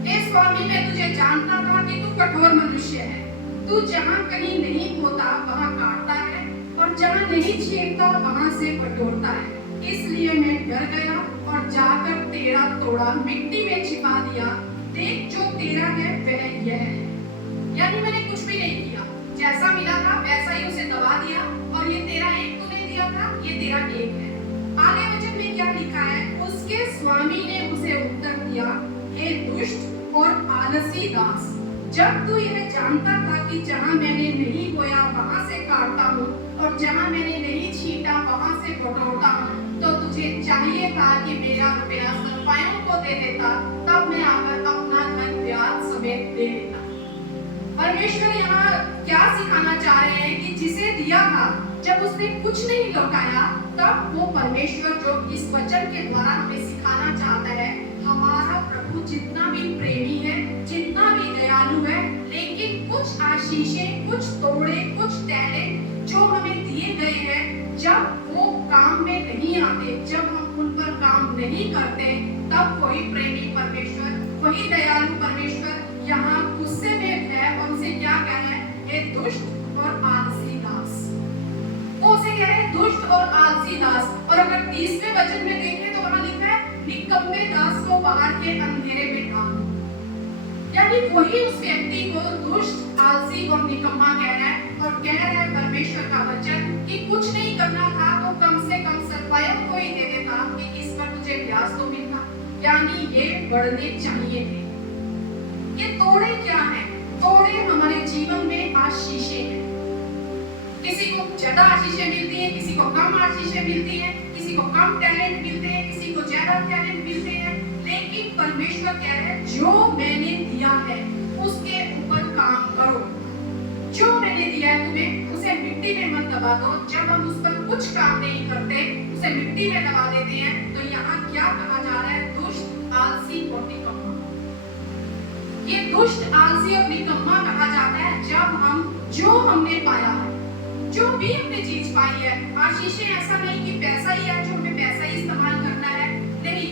हे स्वामी मैं तुझे जानता था कि तू कठोर मनुष्य है, तू जहाँ कहीं नहीं होता वहाँ काटता है और जहाँ नहीं छीनता वहाँ से बटोरता है। इसलिए मैं डर गया और जाकर तेरा तोड़ा मिट्टी में छिपा दिया। देख जो तेरा है वह यह है। यानी मैंने कुछ भी नहीं किया, जैसा मिला था वैसा ही उसे दबा दिया। और ये तेरा 1 तूने दिया था, ये तेरा 1 है। आगे वचन में क्या लिखा है? उसके स्वामी ने उसे उत्तर दिया, हे दुष्ट और आलसी दास, जब तू यह जानता था कि जहाँ मैंने नहीं बोया वहाँ से काटता हूँ और जहाँ मैंने नहीं छींटा वहाँ से बटोरता हूँ, तो तुझे चाहिए था कि मेरा रुपया सरपाइयों को दे देता, तब मैं आकर अपना धन ब्याज समेत दे देता। परमेश्वर यहाँ क्या सिखाना चाह रहे हैं कि जिसे दिया था, जब उसने कुछ नहीं लौटाया, तब वो परमेश्वर जो इस वचन के द्वारा हमें सिखाना चाहता है, हमारा जितना भी प्रेमी है, जितना भी दयालु है, लेकिन कुछ आशीषें, कुछ तोड़े, कुछ टैलेंट जो हमें दिए गए हैं, जब वो काम में नहीं आते, जब हम उन पर काम नहीं करते, तब वही प्रेमी परमेश्वर, वही दयालु परमेश्वर यहाँ गुस्से में है और उसे क्या कह रहे हैं? ये दुष्ट और आलसी दास। वो उसे कह रहे हैं दुष्ट और आलसी दास। और अगर 30वें वचन में देखें तो वहां लिखा है निकम्मे दास को बाहर के अंधेरे में डाल दो। यानी वही उस व्यक्ति को दुष्ट, आलसी और निकम्मा कह रहा है और कह रहा है परमेश्वर का वचन कि कुछ नहीं करना था तो कम से कम सफाई को ही दे देता कि इस पर तुझे ब्याज तो मिलता। यानी ये बढ़ने चाहिए थे। ये तोड़े क्या है? तोड़े हमारे जीवन में आशीषें हैं। किसी को ज्यादा आशीषें मिलती है, किसी को कम आशीषें मिलती है, किसी को कम टैलेंट मिलते हैं, किसी को ज्यादा टैलेंट मिलते हैं, लेकिन परमेश्वर कह रहे हैं जो मैंने दिया है उसके ऊपर काम करो। जो मैंने दिया है तुम्हें उसे मिट्टी में मत दबा दो। जब हम उस पर कुछ काम नहीं करते, उसे मिट्टी में दबा देते हैं, तो यहाँ क्या कहा जा रहा है? दुष्ट, आलसी और निकम्मा। ये दुष्ट, आलसी और निकम्मा कहा जाता है जब हम जो हमने पाया है, जो भी हमने चीज पाई है, आशीषें, ऐसा नहीं कि पैसा ही है जो हमें पैसा ही इस्तेमाल करना है, नहीं,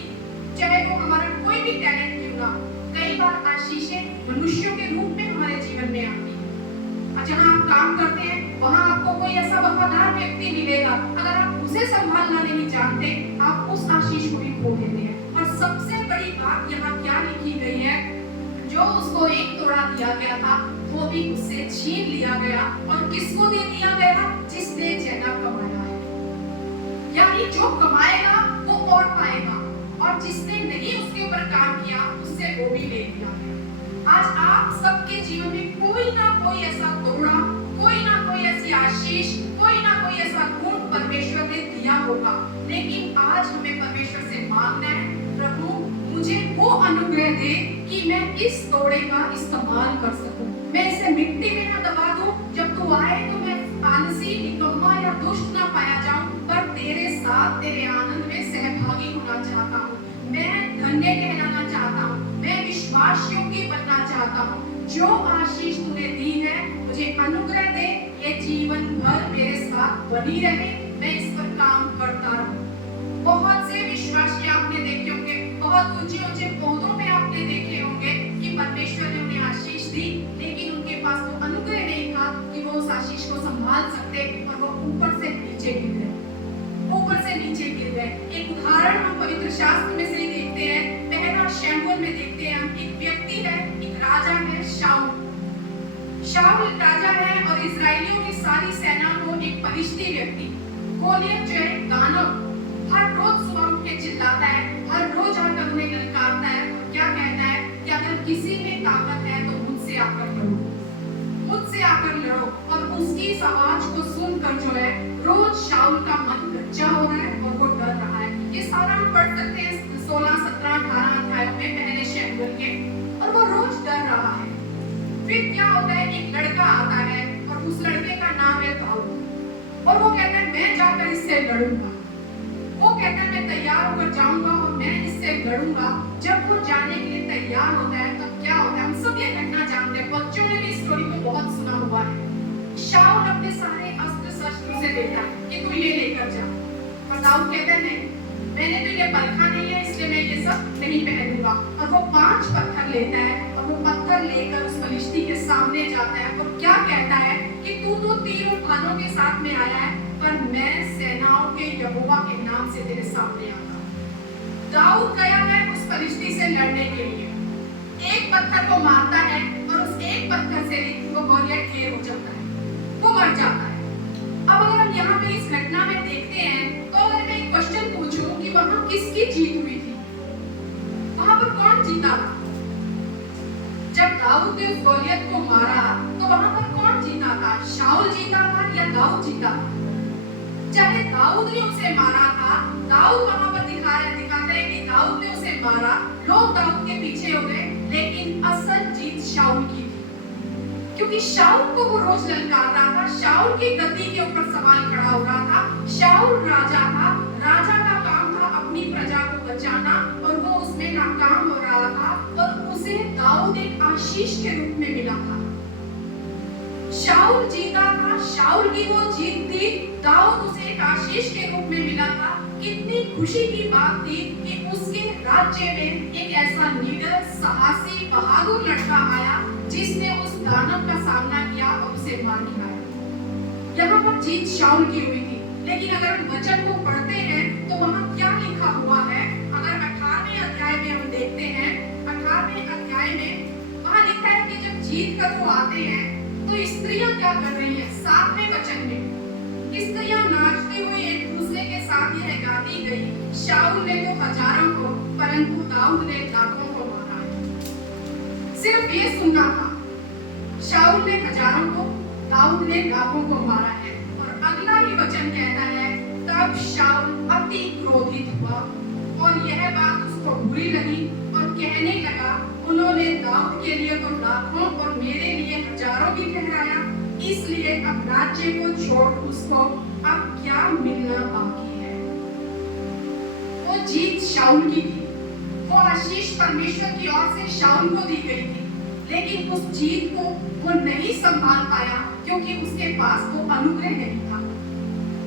चाहे वो हमारा कोई भी टैलेंट क्यों ना। कई बार आशीषें मनुष्यों के रूप में हमारे जीवन में आती है। जहाँ आप काम करते हैं वहाँ आपको कोई ऐसा वफादार व्यक्ति मिलेगा, अगर आप उसे संभालना नहीं जानते, आप उस आशीष को भी खो देते हैं। और सबसे बड़ी बात यहाँ क्या लिखी गई है? जो उसको एक तोड़ा दिया गया था वो भी उससे छीन लिया गया। और किसको दे दिया गया? जिसने ज्यादा कमाया है। यानी जो कमाएगा वो और पाएगा, और जिसने नहीं उसके ऊपर काम किया उससे वो भी ले लिया गया। आज आप सबके जीवन में कोई ना कोई ऐसा तोड़ा, कोई ना कोई ऐसी आशीष, कोई ना कोई ऐसा गुण परमेश्वर ने दिया होगा, लेकिन आज हमें परमेश्वर से मांगना है, प्रभु मुझे वो अनुग्रह दे कि मैं इस तोड़े का इस्तेमाल कर सकूं। मैं इसे मिट्टी में ना दबा दूं। जब तू आए तो मैं आलसी, निकम्मा या दुष्ट ना पाया जाऊं, पर तेरे साथ तेरे आनंद में सहभागी होना चाहता हूं। मैं धन्य कहलाना चाहता हूं। मैं विश्वास योग्य बनना चाहता हूं। जो आशीष तूने दी है मुझे अनुग्रह दे, ये जीवन भर मेरे साथ बनी रहे, मैं इस पर काम करता रहूं। बहुत से विश्वासी आपने देखे होंगे, बहुत ऊंचे ऊंचे पौधों में आपने देखे होंगे कि परमेश्वर ने उन्हें आशीष दी, लेकिन उनके पास वो अनुग्रह नहीं था कि वो उस आशीष को संभाल सकते, और वो ऊपर से नीचे गिर गए, ऊपर से नीचे गिर गए। एक उदाहरण हम पवित्र शास्त्र में से ही देखते हैं। पहला शमूएल में देखते हैं हम, एक व्यक्ति है, एक राजा है, शाऊल। शाऊल राजा है और इजरायलियों की सारी सेना को एक फलिश्ती व्यक्ति गोलियत जो है दानव हर रोज सुबह उठ के चिल्लाता है, हर रोज आकर उन्हें ललकारता है और क्या कहता है कि अगर किसी में ताकत है तो मुझसे आकर लड़ो, मुझसे आकर लड़ो। और उसकी इस आवाज को सुनकर जो है रोज शाऊल का मन कच्चा हो रहा है और वो डर रहा है। ये सारा हम पढ़ सकते हैं 16, 17, 18 अध्यायों में पहले शमूएल के, और वो रोज डर रहा है। फिर क्या होता है, एक लड़का आता है और उस लड़के का नाम है दाऊद, और वो कहता है मैं जाकर इससे लड़ूंगा। वो कहता है मैं तैयार होकर जाऊंगा और मैं इससे लड़ूंगा। जब वो जाने के लिए तैयार होता है तब क्या होता है, हम सब ये घटना जानते हैं, बच्चों ने भी स्टोरी को बहुत सुना हुआ है। शाऊल अपने सारे अस्त्र शस्त्र से देता है कि तू ये लेकर जा, और दाऊद कहता है नहीं, मैंने तो ये परखा नहीं है इसलिए मैं ये सब नहीं पहनूंगा। और वो 5 पत्थर लेता है और वो पत्थर लेकर उस फलिश्ती के सामने जाता है और क्या कहता है कि तू तो तीर और भालों के साथ में आया है, पर मैं सेनाओं के यहोवा के नाम से तेरे सामने आता हूं। दाऊद गया है उस फलिश्ती से लड़ने के लिए, एक पत्थर को मारता है और उस एक पत्थर से वो गोलियत ढेर हो जाता है, वो मर जाता है। अब अगर हम यहाँ पे इस घटना में देखते हैं तो अगर मैं एक क्वेश्चन पूछूं कि वहां किसकी जीत हुई थी, वहां पर कौन जीता था? जब दाऊद ने उस गोलियत को मारा तो वहां पर कौन जीता था? शाऊल जीता था या दाऊद जीता था? चाहे दाऊद ने उसे मारा था, दाऊद वहां पर दिखाते हैं कि दाऊद ने उसे मारा, लोग दाऊद के पीछे हो गए, लेकिन असल जीत शाऊल की थी, क्योंकि शाऊल को वो रोज ललकार रहा था, शाऊल की गद्दी के ऊपर सवाल खड़ा हो रहा था। शाऊल राजा था, राजा का काम था अपनी प्रजा को बचाना, और वो उसमें नाकाम हो रहा था। और उसे दाऊद एक आशीष के रूप में मिला था। शाऊल जीता था, शाऊल की वो जीत थी, दाऊद उसे एक आशीष के रूप में मिला था। कितनी खुशी की बात थी कि उसके राज्य में एक ऐसा लीडर, साहसी, बहादुर लड़का आया जिसने उस दानव का सामना किया और उसे मार गिराया। यहाँ पर जीत शाऊल की हुई थी, लेकिन अगर हम वचन को पढ़ते हैं तो वहाँ क्या लिखा हुआ है? अगर 18वें अध्याय में हम देखते हैं, 18वें अध्याय में वहाँ लिखा है कि जब जीत कर वो आते हैं तो स्त्रियां क्या कर रही हैं? 7वें वचन में स्त्रियां नाचते हुए एक दूसरे के साथ यह गाती गई, शाऊल ने तो हजारों को परंतु दाऊद ने लाखों को मारा है। सिर्फ ये सुनना था, शाऊल ने हजारों को, दाऊद ने लाखों को मारा है। और अगला ही वचन कहता है, तब शाऊल अति क्रोधित हुआ और यह बात उसको बुरी लगी और कहने लगा, उन्होंने दाऊद के लिए तो लाखों और मेरे लिए हजारों भी ठहराया, इसलिए अब राज्य को छोड़ उसको अब क्या मिलना बाकी है। वो जीत शाऊल की थी, वो आशीष परमेश्वर की ओर से शाऊल को दी गई थी, लेकिन उस जीत को वो नहीं संभाल पाया क्योंकि उसके पास वो अनुग्रह नहीं था।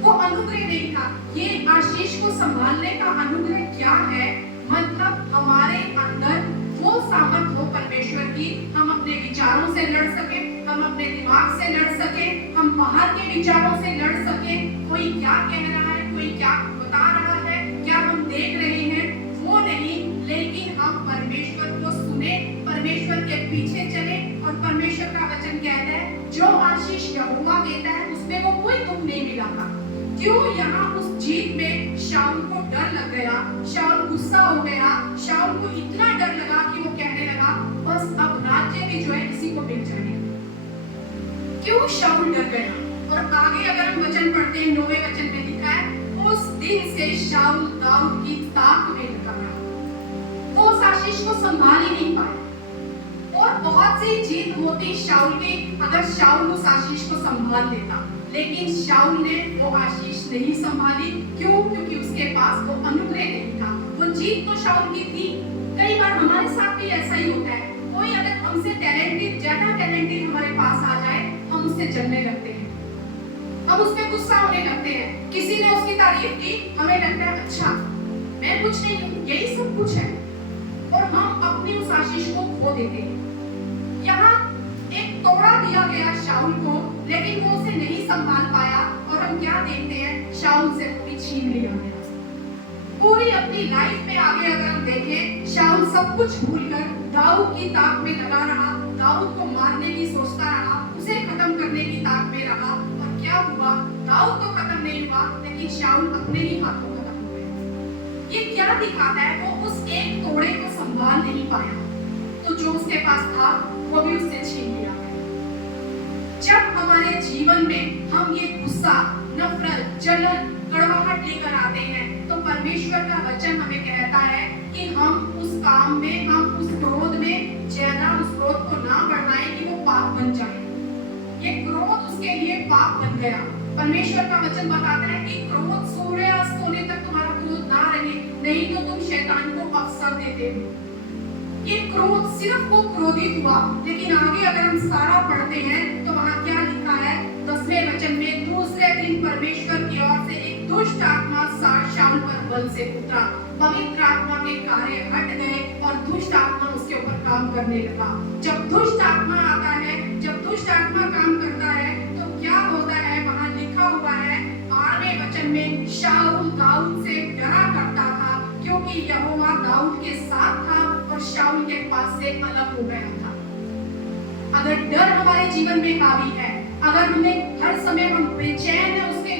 वो अनुग्रह नहीं था। ये आशीष को संभालने का अनुग्रह क्या है? मतलब हमारे अंदर वो सामर्थ हो परमेश्वर की, हम अपने विचारों से लड़ सके, हम अपने दिमाग से लड़ सके, हम बाहर के विचारों से लड़ सके। कोई क्या कह रहा है, कोई क्या बता रहा है, क्या हम देख रहे हैं, वो नहीं, लेकिन हम परमेश्वर को सुने, परमेश्वर के पीछे चले। और परमेश्वर का वचन कहता है, जो आशीष यहोवा देता है उसमें वो कोई दुख नहीं मिला था। क्यों? यहाँ उस जीत में शाऊल को डर लग गया, शाऊल गुस्सा हो गया, शाऊल को इतना डर लगा कि वो कहने लगा, बस अब राज्य भी जो है किसी को मिल जाएगा। क्यों शाऊल डर गया? और आगे अगर हम वचन पढ़ते हैं, 9वें वचन में लिखा है, उस दिन से शाऊल दाऊद की ताक में लगा रहा। वो उस आशीष को संभाल ही नहीं पाया। और बहुत सी जीत होती शाऊल की अगर शाऊल उस आशीष को संभाल लेता, लेकिन शाऊल ने वो आशीष नहीं संभाली। क्यों? क्योंकि उसके पास वो अनुग्रह नहीं था। वो जीत तो शाऊल की थी। कई बार हमारे साथ भी ऐसा ही होता है, कोई अगर हमसे टैलेंटेड, ज्यादा टैलेंटेड हमारे पास आ जाए, हम उससे जलने लगते हैं, हम उस पर गुस्सा होने लगते हैं। किसी ने उसकी तारीफ की, हमें लगता है अच्छा मैं कुछ नहीं हूँ, यही सब कुछ है, और हम अपनी उस आशीष को खो देते हैं। यहाँ एक तोड़ा दिया गया शाऊल को, लेकिन वो उसे नहीं संभाल पाया और हम क्या देखते हैं, शाऊल से वो भी छीन लिया गया। पूरी अपनी लाइफ में आगे अगर हम देखें, शाऊल सब कुछ भूलकर दाऊद की ताक में लगा रहा, दाऊद को मारने की सोचता रहा, उसे खत्म करने की ताक में रहा। और क्या हुआ? दाऊद तो खत्म नहीं हुआ, लेकिन शाऊल अपने ही हाथों खत्म हो गए। ये क्या दिखाता है? वो उस एक तोड़े को संभाल नहीं पाया, तो जो उसके पास था वो भी उससे छीन लिया गया। जब हमारे जीवन में हम ये गुस्सा, नफरत, जलन, कड़वाहट लेकर आते हैं, तो परमेश्वर का वचन हमें कहता है कि हम उस काम में, हम उस क्रोध में ज्यादा उस क्रोध को ना बढ़ाएं कि वो पाप बन जाए। ये क्रोध उसके लिए पाप बन गया। परमेश्वर का वचन बताता है कि क्रोध सूर्यास्त होने तक तुम्हारा क्रोध ना रहे, नहीं तो तुम शैतान को अवसर देते हो। ये क्रोध सिर्फ वो क्रोधित हुआ, लेकिन आगे अगर हम सारा पढ़ते हैं तो वहाँ क्या लिखा है? 10वें वचन में, दूसरे दिन परमेश्वर की ओर से एक दुष्ट आत्मा शाऊल पर बल से उतरा, पवित्र आत्मा के कार्य हट गए और दुष्ट आत्मा उसके ऊपर काम करने लगा। जब दुष्ट आत्मा आता है, जब दुष्ट आत्मा काम करता है तो क्या होता है? वहाँ लिखा हुआ है 8वें वचन में, शाऊल दाऊद से डरा करता था क्योंकि यहोवा दाऊद के साथ था और शाऊल के पास से अलग हो गया था। अगर डर हमारे जीवन में हावी है, अगर हमें हर समय हम बेचैन है उसके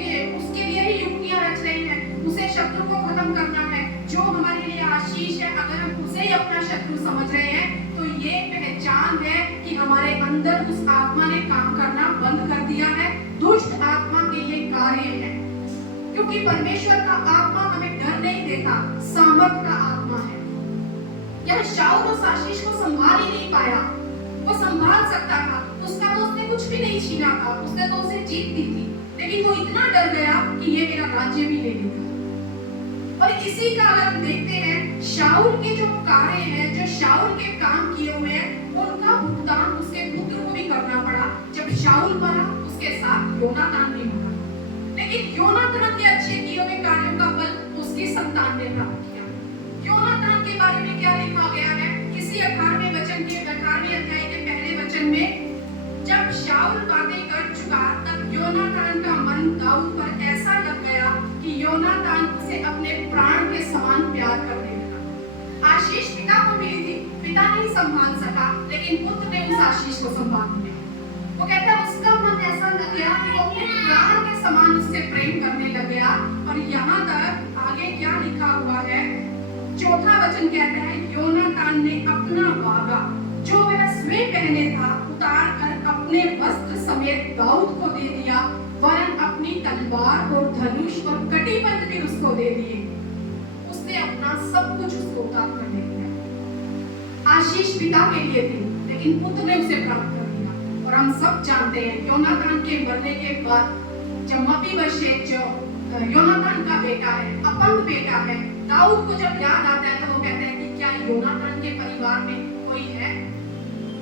लिए ही युक्तियां रच रही हैं, उसे शत्रु को खत्म करना है, जो हमारे लिए आशीष है, अगर हम उसे ही अपना शत्रु समझ रहे हैं, तो ये पहचान है कि हमारे अंदर उस आत्मा ने काम करना बंद कर दिया है। दुष्ट आत्मा के ये कार्य है, क्योंकि परमेश्वर का आत्मा हमें डर नहीं देता, सामर्थ का आत्मा है। यह शाऊल उस आशीष को संभाल ही नहीं पाया। वो संभाल सकता था, उसका तो उसने कुछ भी नहीं छीना था, उसने तो उसे जीत दी थी, लेकिन वो इतना डर गया कि ये मेरा राज्य भी ले लेगा। और इसी का अगर हम देखते हैं, शाऊल के जो कार्य हैं, जो शाऊल के काम किए हुए हैं, उनका भुगतान उसके पुत्र को भी करना पड़ा। जब शाऊल मरा, उसके साथ योनातान भी मरा, लेकिन योनातान के अच्छे किए हुए कार्यों का फल उसकी संतान ने प्राप्त किया। योनातान के बारे में क्या लिखा गया है? इसी 18वें अध्याय के पहले वचन में, जब शाऊल बातें कर चुका, तब योनातान का मन दाऊद पर ऐसा लग गया कि योनातान उसे अपने प्राण के समान प्यार करने लगा। आशीष पिता को मिली थी, पिता नहीं संभाल सका, लेकिन पुत्र ने उस आशीष को संभाल लिया। वो कहता है उसका मन ऐसा लग गया कि वो अपने प्राण के समान उससे प्रेम करने लग गया। और यहाँ तक आगे क्या लिखा हुआ है, चौथा वचन कहता है, योनातान ने अपना वागा जो वह स्वयं पहने था उतार कर अपने वस्त्र समेत दाऊद को दे दिया, वरन अपनी तलवार और धनुष और कटीबंध भी उसको दे दिए। उसने अपना सब कुछ उसको उतार कर दे दिया। आशीष पिता के लिए थी, लेकिन पुत्र ने उसे प्राप्त कर दिया। और हम सब जानते हैं, योनातान के मरने के बाद जब मपीबोशेत जो योनातान का बेटा है, अपंग बेटा है, दाऊद को जब याद आता है तो वो कहते हैं कि क्या योनातान के परिवार में कोई है?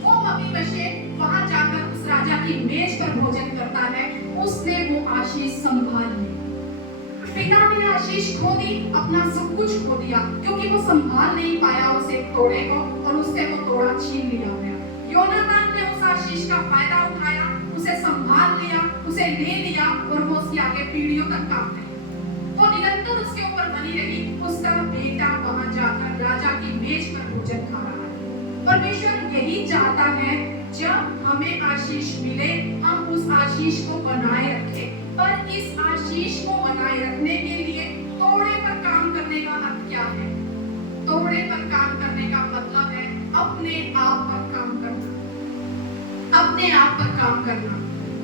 वो मपीबोशेत वहां जाकर उस राजा की मेज पर भोजन करता है। उसने वो आशीष संभाल ली। पिता ने आशीष खो दी, अपना सब कुछ खो दिया, क्योंकि वो संभाल नहीं पाया उस एक तोड़े को, और उससे वो तोड़ा छीन लिया गया। योनातान ने उस आशीष का फायदा उठाया, उसे संभाल लिया, उसे ले लिया, और वो उसकी आगे पीढ़ियों तक काम रही। वो निरंतर उसके ऊपर बनी रही। उसका बेटा वहां जाकर राजा की मेज पर भोजन खा रहा है। परमेश्वर यही चाहता है, जब हमें आशीष मिले, हम उस आशीष को बनाए रखें। पर इस आशीष को बनाए रखने के लिए तोड़े पर काम करने का अर्थ क्या है? तोड़े पर काम करने का मतलब है अपने आप पर काम करना, अपने आप पर काम करना।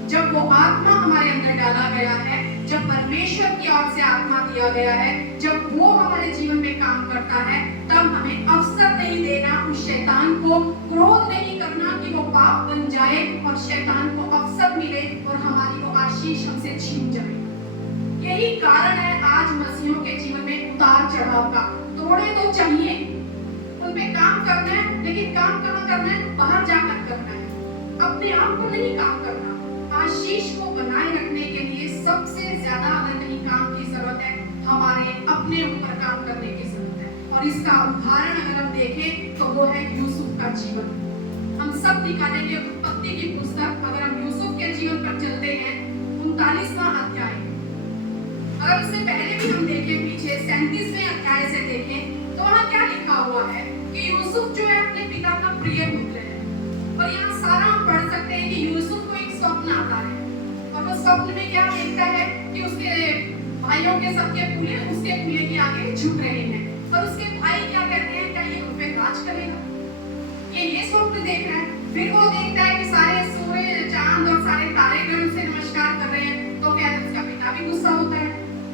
जब वो आत्मा हमारे अंदर डाला गया है, जब परमेश्वर की ओर से आत्मा दिया गया है, जब वो हमारे जीवन में काम करता है, तब हमें अवसर नहीं देना उस शैतान को, क्रोध नहीं करना कि वो पाप बन जाए और शैतान को अवसर मिले और हमारी वो आशीष हमसे छीन जाए। यही कारण है आज मसीहों के जीवन में उतार चढ़ाव का। तोड़े तो चाहिए, उनपे काम करना है, लेकिन काम कहाँ करना है? बाहर जाकर करना है, अपने आप को नहीं काम करना। आशीष को बनाए रखने के लिए सबसे ज्यादा अगर कहीं काम की जरूरत है, हमारे अपने ऊपर काम करने की जरूरत है। और इसका उदाहरण अगर हम देखें तो वो है यूसुफ का जीवन। हम सब निकालेंगे उत्पत्ति की पुस्तक। अगर हम यूसुफ के जीवन पर चलते हैं, 39वां अध्याय, अगर उससे पहले भी हम देखें, पीछे 37वें अध्याय से देखें, तो वहाँ क्या लिखा हुआ है कि यूसुफ जो है अपने पिता का प्रिय पुत्र है। और यहाँ सारा हम पढ़ सकते हैं कि यूसुफ को एक स्वप्न आता है, और वो स्वप्न में क्या देखता है कि उसके भाइयों के सबके फूले उसके फूले के आगे झुक रहे हैं, और उसके भाई क्या कहते हैं, क्या ये उन पे राज करेगा? ये स्वप्न देख रहा है। फिर वो देखता है कि सारे सूर्य, चांद और सारे तारेगण उसे नमस्कार कर रहे हैं, तो क्या उसका पिता भी गुस्सा होता है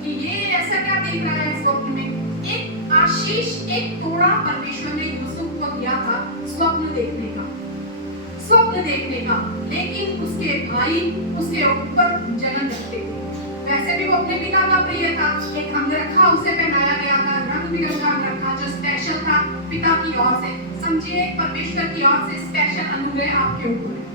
कि ये ऐसा क्या देख रहा है स्वप्न में। एक आशीष, एक तोड़ा परमेश्वर ने यूसुफ को दिया था स्वप्न देखने का, स्वप्न देखने का, लेकिन उसके भाई उसके ऊपर जलन रखते थे। वैसे भी वो अपने पिता का प्रिय था, एक अंगरखा उसे पहनाया गया था, रंग बिरंगा अंगरखा जो स्पेशल था पिता की ओर से। समझिए परमेश्वर की ओर से स्पेशल अनुग्रह आपके ऊपर है।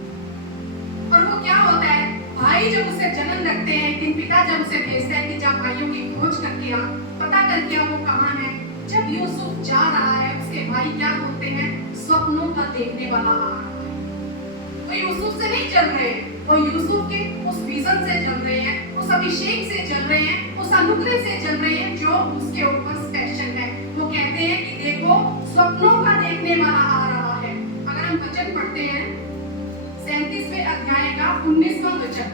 और वो क्या होता है, भाई जब उसे जलन रखते हैं, लेकिन पिता जब उसे भेजता है कि जा भाइयों की खोज करके आ, पता करके आ वो कहाँ है। जब यूसुफ जा रहा है, उसके भाई क्या बोलते हैं, स्वप्नों का देखने वाला आ रहा है। वो यूसुफ से नहीं चल रहे, वो यूसुफ के उस विजन से चल रहे हैं, उस अभिषेक से चल रहे हैं, उस अनुग्रह से चल रहे हैं जो उसके ऊपर स्पेशल है। वो कहते हैं कि देखो स्वप्नों का देखने वाला आ रहा है। अगर हम वचन पढ़ते हैं 37वें अध्याय का 19वां वचन,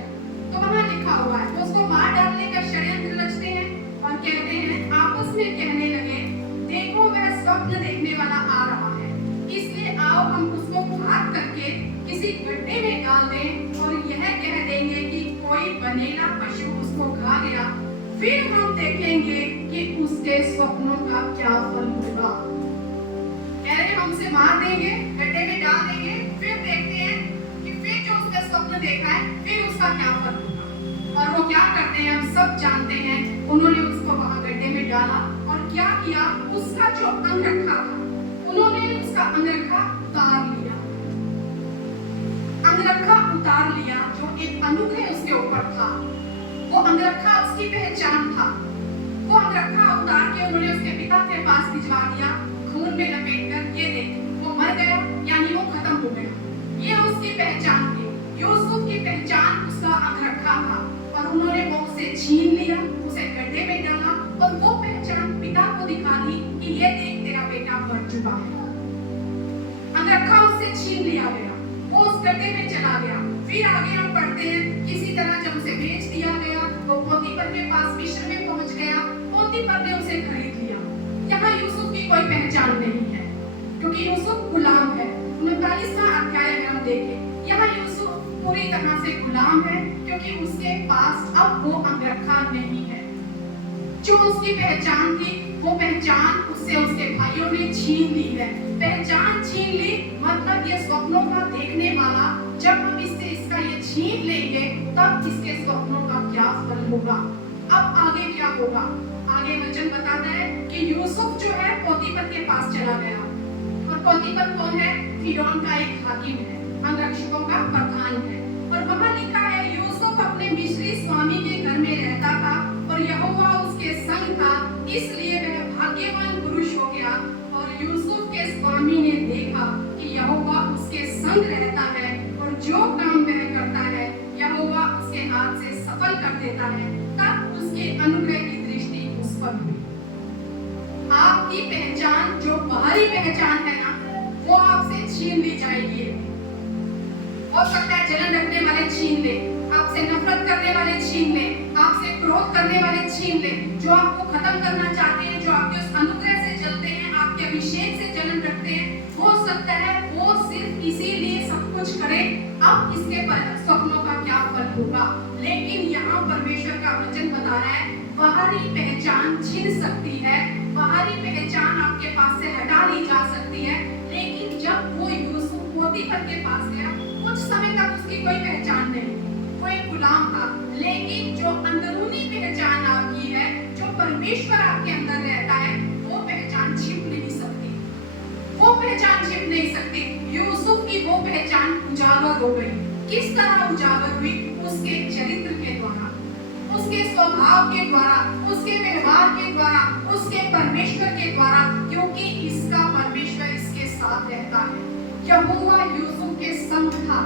तो वहाँ लिखा हुआ है, वो उसको मार डालने का षड्यंत्र रचते हैं और कहते हैं, आपस में कहने लगे, देखो वह स्वप्न देखने वाला आ रहा है, इसलिए आओ हम उसको घात करके किसी गड्ढे में डाल दें और यह कह देंगे कि कोई बनेला पशु उसको खा गया, फिर हम देखेंगे कि उसके स्वप्नों का क्या फल होगा। कह रहे हम उसे मार देंगे, गड्ढे में डाल देंगे, फिर देखते हैं कि फिर जो उसने स्वप्न देखा है फिर उसका क्या फल होगा। और वो क्या करते हैं हम सब जानते हैं, उन्होंने उसको वहां गड्ढे में डाला और क्या किया, उसका जो अंगरखा था उन्होंने उसका अंगरखा उतार लिया। अंगरखा उतार लिया, जो एक अनुग्रह उसके ऊपर था, वो अंगरखा उसकी पहचान था। वो अंगरखा उतार के उन्होंने उसके पिता के पास भिजवा दिया, खून में लपेटकर, ये देख वो मर गया, यानी वो खत्म हो गया। ये उसकी पहचान थी। यूसुफ की पहचान उसका अंगरखा था, और उन्होंने वो उसे छीन लिया, उसे गड्ढे में डाला, और वो पहचान पिता को दिखा दी कि ये देख तेरा बेटा मर चुका है। अंगरखा उससे छीन लिया गया, वो उस गड्ढे में चला गया। फिर आगे हम पढ़ते हैं, किसी तरह जब उसे बेच दिया गया, वो पोतीफर के पास मिस्र में पहुंच गया। पोतीफर ने उसे खरीद लिया। यहाँ यूसुफ की कोई पहचान नहीं है, क्योंकि यूसुफ गुलाम है। 39वां अध्याय में हम देखें, यहाँ यूसुफ पूरी तरह से गुलाम है, क्योंकि उसके पास अब वो अंगरखा नहीं है। जो उसकी पहचान थी, वो पहचान उससे उसके भाइयों ने छीन ली है। पहचान छीन ली, मतलब ये स्वप्नों का देखने वाला, जब हम इससे इसका ये छीन लेंगे, तब इसके स्वप्नों का क्या फल होगा। अब आगे क्या होगा? आगे वचन बताता है कि यूसुफ जो है पोतीफर के पास चला गया, और पोतीफर कौन है? फिरौन का एक हाकिम है, अंगरक्षकों का प्रधान है। और वहां लिखा है, यूसुफ अपने मिस्री स्वामी के घर में रहता था, और यहोवा उसके संग था, इसलिए वह भाग्यवान पुरुष हो गया। और यूसुफ के स्वामी ने देखा कि यहोवा उसके संग रहता है, और जो काम वह करता है यहोवा उसके हाथ से सफल कर देता है। तब उसके अनुग्रह की दृष्टि उस पर हुई। आपकी पहचान, जो बाहरी पहचान है ना, वो आपसे छीन ली जाएगी। हो सकता है जलन रखने वाले छीन ले, आपसे नफरत करने वाले छीन ले, आपसे क्रोध करने वाले छीन ले, जो आपको खत्म करना चाहते हैं, जो आपके उस अनुग्रह से जलते हैं, आपके अभिषेक से जलन रखते हैं। हो सकता है वो सिर्फ इसीलिए सब कुछ करे, अब इसके स्वप्नों का क्या फल होगा। लेकिन यहाँ परमेश्वर का वचन बता रहा है, बाहरी पहचान छिन सकती है, बाहरी पहचान आपके पास से हटा ली जा सकती है। लेकिन जब वो यूसुफ पोतीफर के पास गया, कुछ समय तक उसकी कोई पहचान नहीं, वो एक गुलाम था। लेकिन जो अंदरूनी पहचान आपकी है, जो परमेश्वर आपके अंदर रहता है, वो पहचान छिप नहीं सकती, वो पहचान छिप नहीं सकती। यूसुफ की वो पहचान उजागर हो गई। किस तरह उजागर हुई? उसके चरित्र के द्वारा, उसके स्वभाव के द्वारा, उसके व्यवहार के द्वारा, उसके परमेश्वर के द्वारा, क्योंकि इसका परमेश्वर इसके साथ रहता है। यहोवा यूसुफ के संग था।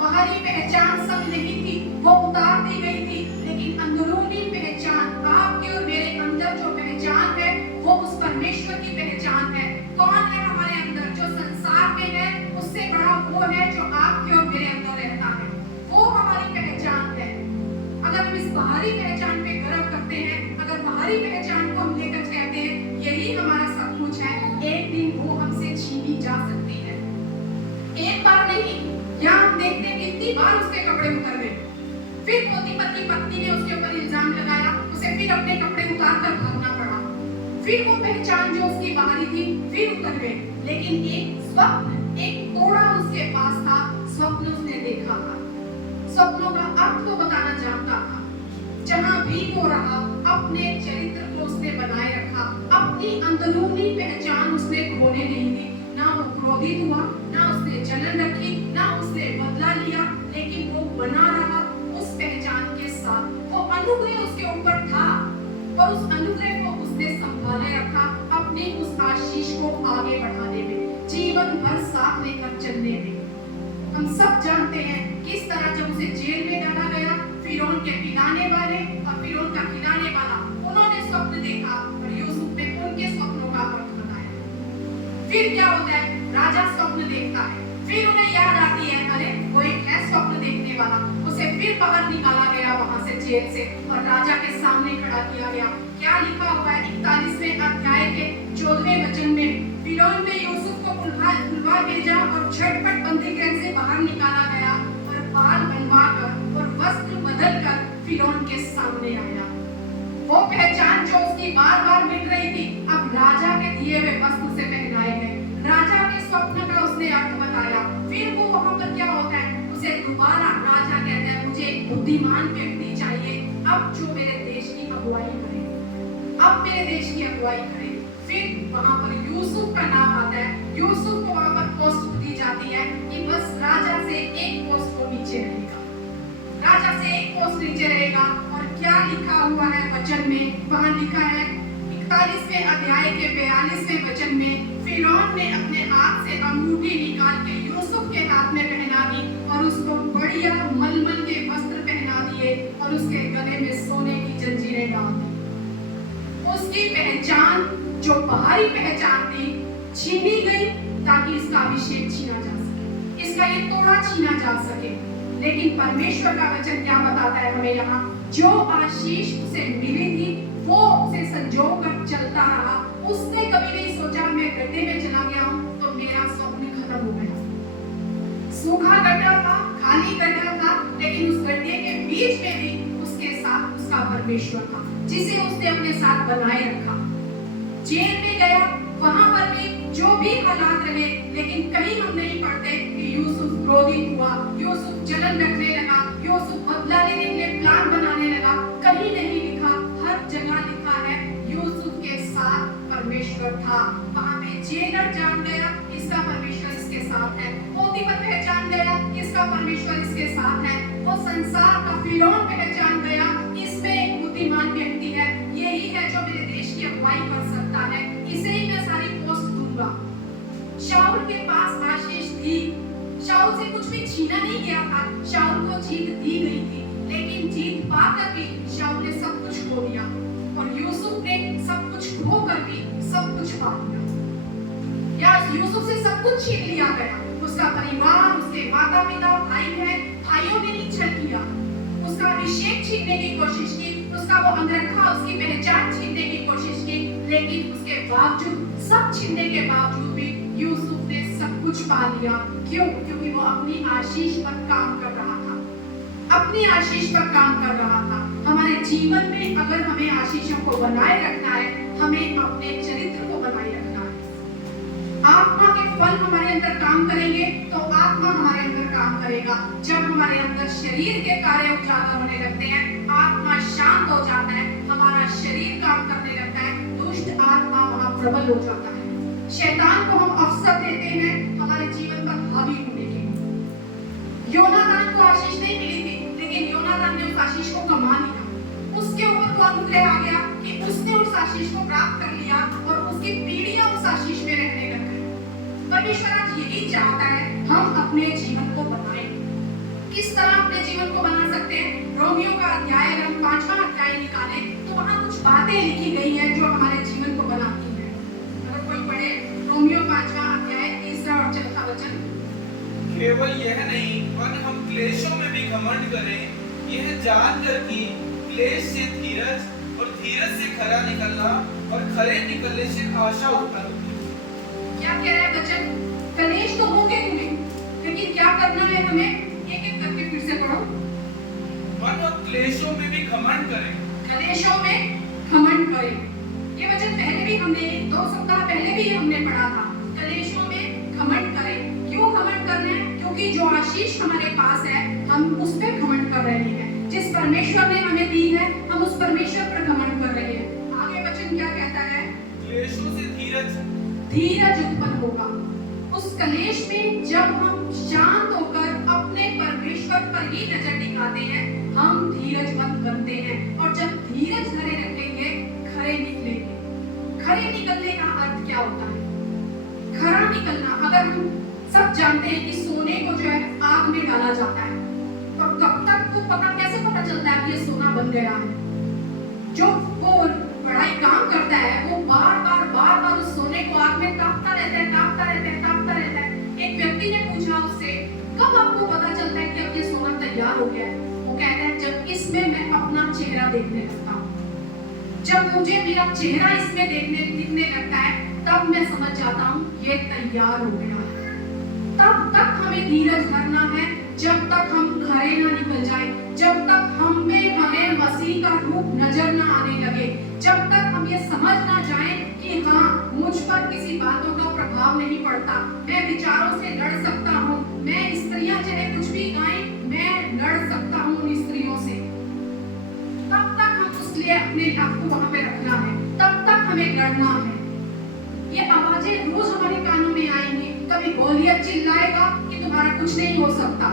बाहरी पहचान सब नहीं थी, वो उतार दी गई थी, लेकिन अंदरूनी पहचान, आपके और मेरे अंदर जो पहचान है, वो उस परमेश्वर की पहचान है। कौन है हमारे अंदर? जो संसार में है उससे बड़ा वो है जो आपके और मेरे अंदर रहता है, वो हमारी पहचान है। अगर हम इस बाहरी पहचान पे गर्व करते हैं, अगर बाहरी पहचान को हम लेकर कहते हैं यही हमारा सब कुछ है, एक दिन वो हमसे छीनी जा सकती है। एक बार नहीं, यहाँ हम देखते हैं कितनी बार उसके कपड़े उतर गए। फिर पोतीफर की पत्नी ने उसके ऊपर इल्जाम लगाया, उसे फिर अपने कपड़े उतार कर भागना पड़ा। फिर वो पहचान जो उसकी बाहरी थी फिर उतर गए। लेकिन एक स्वप्न, एक कोड़ा उसके पास था, स्वप्न उसने देखा था, स्वप्नों का अर्थ को बताना जानता था। जहां भी वो रहा, अपने चरित्र को उसने बनाए रखा, अपनी अंदरूनी पहचान उसने खोने नहीं दी। ना वो क्रोधित हुआ, ना उसने जलन रखी, ना उसने बदला लिया, लेकिन वो बना रहा उस पहचान के साथ। वो अनुग्रह उसके ऊपर था, और उस अनुग्रह को उसने संभाले रखा, अपनी उस आशीष को आगे बढ़ाने में, जीवन भर साथ लेकर चलने में। हम सब जानते हैं किस तरह जब उसे जेल में डाला गया, फिरौन के पिलाने वाले और फिरौन का खिलाने वाला, उन्होंने स्वप्न देखा और यूसुफ ने उनके स्वप्नों का अर्थ बताया। फिर क्या होता है? राजा स्वप्न देखता है, फिर उन्हें याद आती है, अरे वो एक है स्वप्न देखने वाला। उसे फिर बाहर निकाला गया वहां से, जेल से, और राजा के सामने खड़ा किया गया। क्या लिखा हुआ है 41वें अध्याय के 14वें वचन में? फिरौन ने यूसुफ को बुलवा भेजा और झटपट बंदीगृह से बाहर निकाला गया, और बाल बनवाकर और वस्त्र बदलकर फिरौन के सामने आया। वो पहचान जो उसकी बार बार मिट रही थी, अब राजा के दिए हुए वस्त्र से पहनाए गए। राजा के स्वप्न का उसने अर्थ बताया। फिर वो वहां पर क्या होता है? उसे दोबारा राजा कहता है, मुझे एक बुद्धिमान व्यक्ति चाहिए, अब जो मेरे देश की अगुवाई करे, अब मेरे देश की अगुवाई करे। फिर वहां पर यूसुफ का नाम आता है। यूसुफ को वहां पर पोस्ट दी जाती है कि बस राजा से एक पोस्ट को नीचे रहेगा, राजा से एक पोस्ट नीचे रहेगा। और क्या लिखा हुआ है वचन में, वहां लिखा है 41वें अध्याय के 42वें वचन में, फिरौन ने अपने हाथ से अंगूठी निकाल के यूसुफ के हाथ में पहना दी और उसको बढ़िया मलमल के वस्त्र पहना दिए और उसके गले में सोने की जंजीरें डाल दी। उसकी पहचान जो बाहरी पहचान थी छीनी गई ताकि इसका अभिषेक छीना जा सके, इसका ये तोड़ा छीना जा सके। लेकिन परमेश्वर का वचन क्या बताता है हमें यहाँ, जो आशीष उसे मिली थी वो उसे संजो कर चलता रहा। उसने कभी नहीं सोचा मैं गड्ढे में चला गया हूँ तो मेरा स्वप्न खत्म हो गया। सूखा गड्ढा था, खाली गड्ढा था, लेकिन उस गड्ढे के बीच में भी उसके साथ उसका परमेश्वर था जिसे उसने अपने साथ बनाए रखा। जेल में गया, वहां पर भी जो भी हालात रहे, लेकिन कहीं हम नहीं पढ़ते कि यूसुफ क्रोधित हुआ, यूसुफ जलन रखने लगा, यूसुफ बदला लेने के लिए प्लान बनाने लगा। कहीं नहीं लिखा, हर जगह लिखा है यूसुफ के साथ परमेश्वर था। वहां पे जेलर जान गया इसका परमेश्वर इसके साथ है, पोतीफर पहचान गया इसका परमेश्वर इसके साथ है, वो संसार का फिरौन पहचान गया इसमें एक बुद्धिमान व्यक्ति है, यही है जो मेरे देश की अगुवाई कर सकता है, इसे ही मैं सारी पोस्ट दूंगा। शाऊल के पास आशीष थी, शाऊल से कुछ भी छीना नहीं गया था, शाऊल को जीत दी गई थी, लेकिन जीत पाकर भी शाऊल ने सब कुछ खो दिया और यूसुफ ने सब कुछ खो कर भी सब कुछ पा लिया। या यूसुफ से सब कुछ छीन लिया गया, उसका परिवार, उसके माता पिता, भाई बहन, भाइयों ने नहीं छल किया, उसका अभिषेक छीनने की कोशिश की, उसका वो अंगरखा, उसकी पहचान छीनने की कोशिश की, लेकिन उसके बावजूद, सब छीनने के बावजूद भी यूसुफ ने सब कुछ पा लिया। क्यों? क्योंकि वो अपनी आशीष पर काम कर रहा था, अपनी आशीष पर काम कर रहा था। हमारे जीवन में अगर हमें आशीषों को बनाए रखना है, हमें अपने चरित्र को बनाए रखना है। आत्मा के फल हमारे अंदर काम करेंगे तो आत्मा हमारे अंदर काम करेगा। जब हमारे अंदर शरीर के कार्य उजागर होने लगते हैं, आत्मा शांत हो जाता है, हमारा शरीर काम करने लगता है, दुष्ट आत्मा वहां प्रबल हो जाता है। शैतान को हम अवसर देते हैं हमारे जीवन पर हावी होने के। योनातान को आशीष नहीं मिली थी, लेकिन योनातान ने उस आशीष को कमा लिया, उसके ऊपर तो अनुग्रह आ गया कि उसने उस आशीष को प्राप्त कर लिया और उसकी पीढ़ियां उस आशीष में रहने लग गई। परमेश्वर आज यही चाहता है हम अपने जीवन को बनाएं। किस तरह अपने जीवन को बना सकते हैं? रोमियो का अध्याय, अगर हम 5वां अध्याय निकालें तो वहां कुछ बातें लिखी गई हैं जो हमारे जीवन को बनाती हैं। अगर कोई पढ़े रोमियो 5वां अध्याय 3 और 4 वचन। केवल यह नहीं पर हम क्लेशों में भी घमंड करें, यह जानकर कि क्लेश से धीरज और धीरज से खरा निकलना और खरे निकलने से आशा उत्पन्न होती है। क्या कह रहा है वचन? कलेश तो होंगे तुम्हें, लेकिन क्या करना है हमें? एक एक करके फिर से पढ़ो। मन और क्लेशों में भी घमंड करें, कलेशों में घमंड करें। ये वचन पहले भी हमने 2 सप्ताह पहले भी हमने पढ़ा था। कलेशों में घमंड करें। क्यों घमंड कर रहे हैं? क्योंकि जो आशीष हमारे पास है हम उस पे घमंड कर रहे हैं। जिस परमेश्वर ने हमें दी है हम उस परमेश्वर पर घमंड कर रहे हैं। आगे वचन क्या कहता है? क्लेशों से धीरज उत्पन्न होगा। उस कलेश में जब हम शांत होकर अपने परमेश्वर पर ही नजर दिखाते हैं, हम धीरजवंत बनते हैं और जब धीरज धरे रखेंगे खरे निकलेंगे। खरे निकलने का अर्थ क्या होता है? खरा निकलना, अगर हम सब जानते हैं कि सोने को जो है आग में डाला जाता है, और कब तक तो कैसे पता चलता है कि ये सोना बन गया है? जो वो बड़ाई काम करता है वो बार बार उस सोने को आग में तापता रहता है। एक व्यक्ति ने पूछा उससे, कब आपको पता चलता है कि अब ये सोना तैयार हो गया है? वो कहता है, जब इसमें मैं अपना चेहरा देखने लगता हूँ, जब मुझे मेरा चेहरा इसमें दिखने लगता है, तब मैं समझ जाता हूँ ये तैयार हो गया है। तब तक हमें धीरज धरना है जब तक हम खरे ना निकल जाए, जब तक हमें मसीह का रूप नजर ना आने लगे, जब तक हम ये समझ ना जाए कि हाँ मुझ पर किसी बातों का प्रभाव नहीं पड़ता, मैं विचारों से लड़ सकता हूँ, मैं स्त्रियां चाहे कुछ भी गाएं, मैं लड़ सकता हूँ उन स्त्रियों से। तब तक हम उसके लिए अपने आप को वहां पे रखना है, तब तक हमें लड़ना है। आवाजें रोज हमारे कानों में आएंगी। कभी गोलियत चिल्लाएगा कि तुम्हारा कुछ नहीं हो सकता,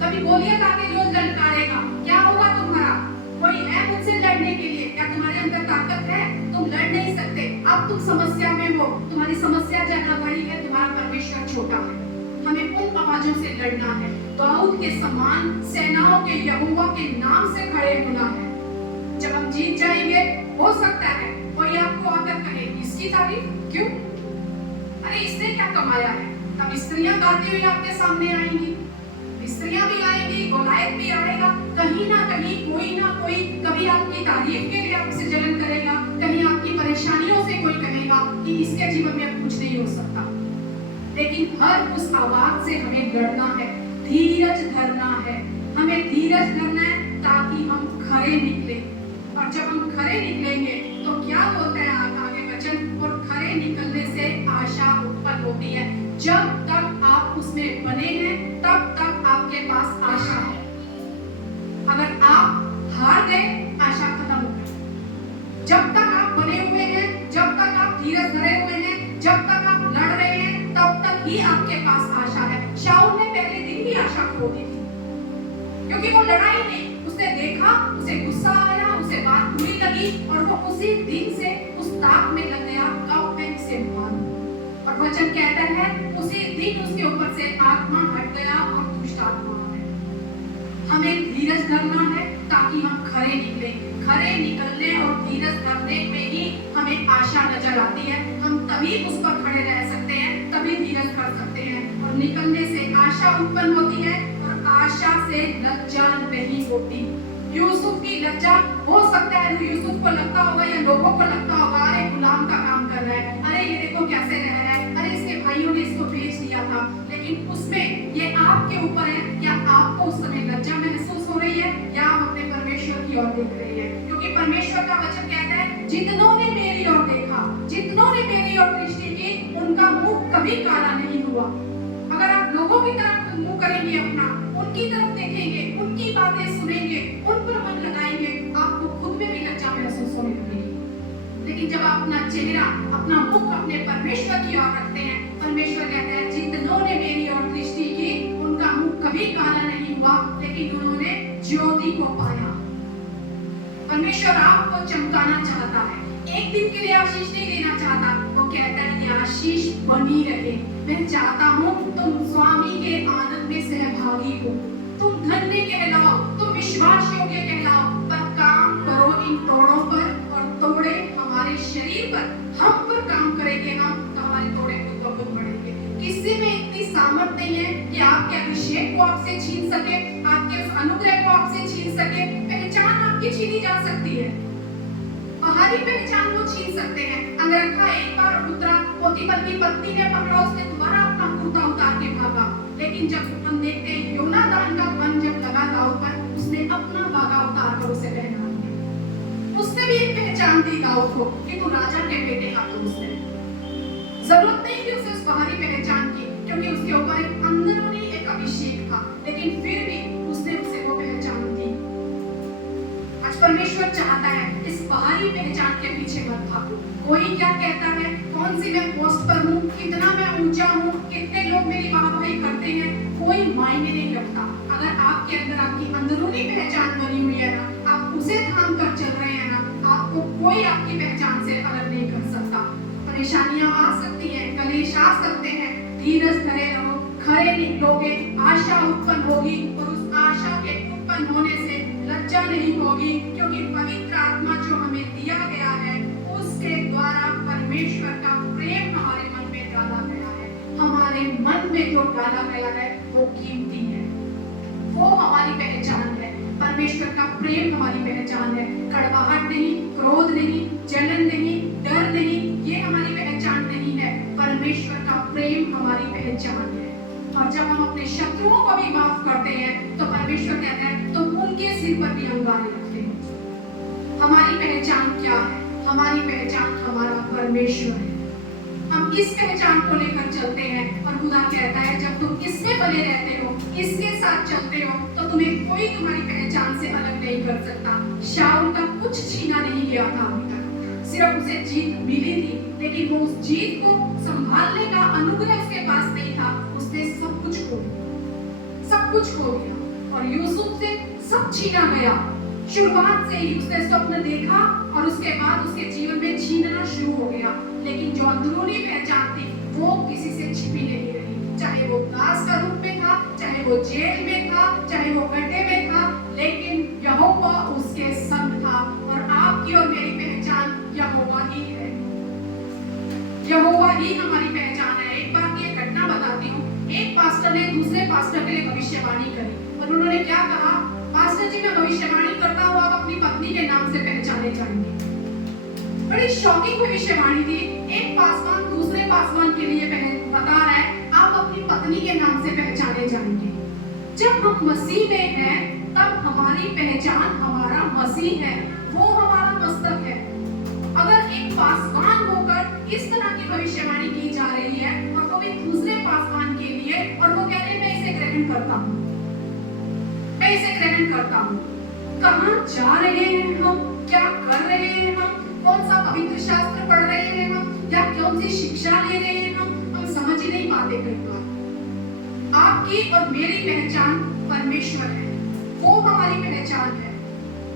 कभी गोलियत आके रोज ललकारेगा, क्या होगा तुम्हारा? कोई है मुझसे लड़ने के लिए? क्या तुम्हारे अंदर ताकत है? तुम लड़ नहीं सकते। अब तुम समस्या में हो, तुम्हारी समस्या ज्यादा बड़ी है, तुम्हारा परमेश्वर छोटा है। हमें उन आवाजों से लड़ना है। दाऊद के समान सेनाओं के यहोवा के नाम से खड़े होना है। जब हम जीत जाएंगे, हो सकता है कोई आपको आकर कहे इसकी तारीफ क्यों? अरे इसने क्या कमाया है? तब स्त्रियां गाती हुई आपके सामने आएंगी, स्त्रियां भी आएंगी, गोलायत भी आएगा। कहीं ना कहीं कोई ना कोई कभी आपकी तारीफ के लिए आपसे जलन करेगा, कहीं आपकी परेशानियों से कोई कहेगा कि इसके जीवन में अब कुछ नहीं हो सकता। लेकिन हर उस आवाज से हमें लड़ना है, धीरज धरना है। हमें धीरज धरना है ताकि हम खरे निकले। और जब हम खरे निकलेंगे तो क्या बोलते हैं आगे वचन? और खरे निकलने से आशा उत्पन्न होती है। जब तक आप उसमें बने हैं तब तक आपके पास आशा है। अगर आप हार गए, आशा खत्म हो गई। जब तक आप बने हुए हैं, जब तक आप धीरज धरे हुए हैं, जब तक आप लड़ रहे हैं, तब तक ही आपके पास आशा है। शाऊल ने पहले दिन ही आशा खो दी थी, क्योंकि वो लड़ा ही नहीं। उसने देखा, उसे गुस्सा आया, उसे बात बुरी लगी और वो उसी दिन से उस ताक में लग गया, कब मैं इसे मारूं। और वचन कहता है उसी दिन उसके ऊपर से आत्मा हट गया और दुष्ट आत्मा आ गया। हमें धीरज धरना है ताकि हम खरे निकले। खरे निकलने और धीरज धरने में ही हमें आशा नजर आती है। हम तभी उस पर खड़े रह सकते हैं, तभी धीरज धर सकते हैं। और निकलने से आशा उत्पन्न होती है और आशा से लज्जा नहीं होती। यूसुफ की लज्जा हो सकता है यूसुफ को लगता होगा या लोगों को लगता होगा, अरे गुलाम का काम कर रहा है, अरे ये देखो कैसे रह रहा है, अरे इसके भाइयों ने इसको बेच दिया था। लेकिन उसमें ये आपके ऊपर है, क्या आपको उस समय लज्जा महसूस हो रही है या आप अपने परमेश्वर की ओर देख रही है? क्योंकि परमेश्वर का वचन कहता है जितनों ने मेरी ओर देखा, जितनों ने मेरी ओर दृष्टि की, उनका मुंह कभी काला नहीं हुआ। अगर आप लोगों की तरफ मुंह करेंगे अपना, उनकी तरफ देखेंगे, उनकी बातें सुनेंगे, उन पर मन लगाएंगे, आपको खुद में भी लज्जा महसूस होने लगेगी। लेकिन जब आप अपना चेहरा, अपना मुख अपने परमेश्वर की ओर रखते हैं, परमेश्वर कहता है जितनों ने मेरी ओर दृष्टि की, उनका मुख कभी काला नहीं हुआ, लेकिन उन्होंने ज्योति को पाया। परमेश्वर आपको चमकाना चाहता है, एक दिन के लिए आशीष नहीं देना चाहता। वो कहता है ये आशीष बनी रहे। मैं चाहता हूँ तुम स्वामी के आनंद में सहभागी हो, तुम धन्य कहलाओ, तुम विश्वास योग्य कहलाओ, पर काम करो इन तोड़ों पर। और तोड़े हमारे शरीर पर, हम पर काम करेंगे हम, तो हमारे तोड़े खुद ब खुद बढ़ेंगे। किसी में इतनी सामर्थ नहीं है कि आपके अभिषेक को आपसे छीन सके, आपके उस अनुग्रह को आपसे छीन सके। पहचान आपकी छीनी जा सकती है, बाहरी पहचान वो छीन सकते हैं। अंगरखा एक बार उतरा, पोतीफर की पत्नी ने पकड़ा, उसने दोबारा अपना कुर्ता उतार के भागा। लेकिन जब हम देखते हैं योनादान का मन जब लगा दाऊद पर, उसने अपना बागा उतार कर उसे पहना दिया। उसने भी एक पहचान दी दाऊद को कि तू राजा के बेटे का दोस्त है। जरूरत नहीं थी उसे उस बाहरी पहचान की, क्योंकि उसके ऊपर एक अंदरूनी एक अभिषेक था, लेकिन फिर भी उसने उसे वो पहचान दी। आज परमेश्वर चाहता है इस बाहरी पहचान के पीछे मत भागो। कोई क्या कहता है, कौन सी मैं पोस्ट पर हूँ, कितना मैं ऊंचा हूँ, कितने लोग मेरी वाहवाही करते हैं, कोई मायने नहीं रखता। अगर आपके अंदर आपकी अंदरूनी पहचान बनी हुई है ना, आप उसे थाम कर चल रहे हैं ना, आपको कोई आपकी पहचान से अलग नहीं कर सकता। परेशानियां आ सकती हैं, कलेश आ सकते हैं, धीरज धरे रहो, खरे निकलोगे, आशा उत्पन्न होगी और उस आशा के उत्पन्न होने से लज्जा नहीं होगी, क्योंकि पवित्र आत्मा जो हमें दिया गया है उसके द्वारा परमेश्वर का प्रेम हमारे मन में डाला गया है। हमारे मन में जो डाला गया है वो कीमती है, वो हमारी पहचान है। परमेश्वर का प्रेम हमारी पहचान है। कड़वाहट नहीं, क्रोध नहीं, जलन नहीं, डर नहीं, ये हमारी पहचान नहीं है। परमेश्वर का प्रेम हमारी पहचान है। और जब हम अपने शत्रुओं को भी माफ करते हैं तो परमेश्वर कहता है तो उनके सिर पर भी अंगारे रखते हैं। हमारी पहचान क्या है? हमारी पहचान हमारा परमेश्वर है। हम इस पहचान को लेकर चलते हैं और खुदा कहता है जब तुम इसमें बने रहते हो, इसके साथ चलते हो, तो तुम्हें कोई तुम्हारी पहचान से अलग नहीं कर सकता। शाऊल का कुछ छीना नहीं गया था अभी तक, सिर्फ उसे जीत मिली थी। लेकिन वो उस जीत को संभालने का अनुग्रह उसके पास नहीं था। उसने सब कुछ खो दिया, सब कुछ खो दिया और यूसुफ से सब छीना गया। शुरुआत से ही उसने स्वप्न देखा और उसके बाद उसके जीवन में छीनना शुरू हो गया, लेकिन जो अंदरूनी पहचान थी वो किसी से छिपी नहीं रही। चाहे वो दास का रूप में था, चाहे वो जेल में था, चाहे वो गड्ढे में था, लेकिन यहोवा उसके संग था। और आपकी और मेरी पहचान यहोवा ही है, यहोवा ही हमारी पहचान है। एक बार की एक घटना बताती हूँ। एक पास्टर ने दूसरे पास्टर के लिए भविष्यवाणी करी और उन्होंने क्या कहा, पास्टर जी मैं भविष्यवाणी करता हूँ, आप अपनी पत्नी के नाम से पहचाने जाएंगे। बड़ी शॉकिंग भविष्यवाणी थी। एक पासवान दूसरे पासवान के लिए बता रहा है आप अपनी पत्नी के नाम से पहचाने जाएंगे। जब हम मसीह में हैं तब हमारी पहचान हमारा मसीह है, वो हमारा मस्तक है। अगर एक पासवान होकर इस तरह की भविष्यवाणी की जा रही है और वो भी दूसरे पासवान के लिए, और वो कह रहे हैं मैं इसे ग्रहण करता हूँ, मैं इसे ग्रहण करता हूँ। कहाँ जा रहे हैं हम, क्या कर रहे हैं हम, कौन सा पवित्र शास्त्र पढ़ रहे हैं हम, या कौन सी शिक्षा ले रहे हैं हम समझ ही नहीं पाते कई बार। आपकी और मेरी पहचान परमेश्वर है, वो हमारी पहचान है।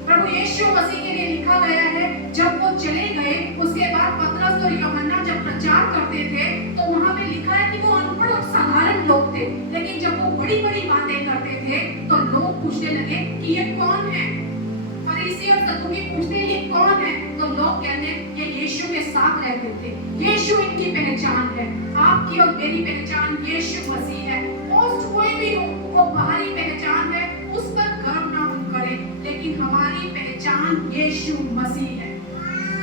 प्रभु यीशु मसीह के लिए लिखा गया है जब वो चले गए उसके बाद पतरस और यूहन्ना जब प्रचार करते थे तो वहां पे लिखा है कि वो अनपढ़ और साधारण लोग थे, लेकिन जब वो बड़ी बड़ी बातें करते थे तो लोग पूछने लगे कि ये कौन है। फरीसी और सदूकी पूछते ये कौन है, तो लोग कहते हैं ये यीशु के साथ रहते थे, यीशु इनकी पहचान है। आपकी और मेरी पहचान यीशु मसीह है। पोस्ट कोई भी हो, वो बाहरी पहचान है, उस पर गर्व ना हम करें, लेकिन हमारी पहचान यीशु मसीह है।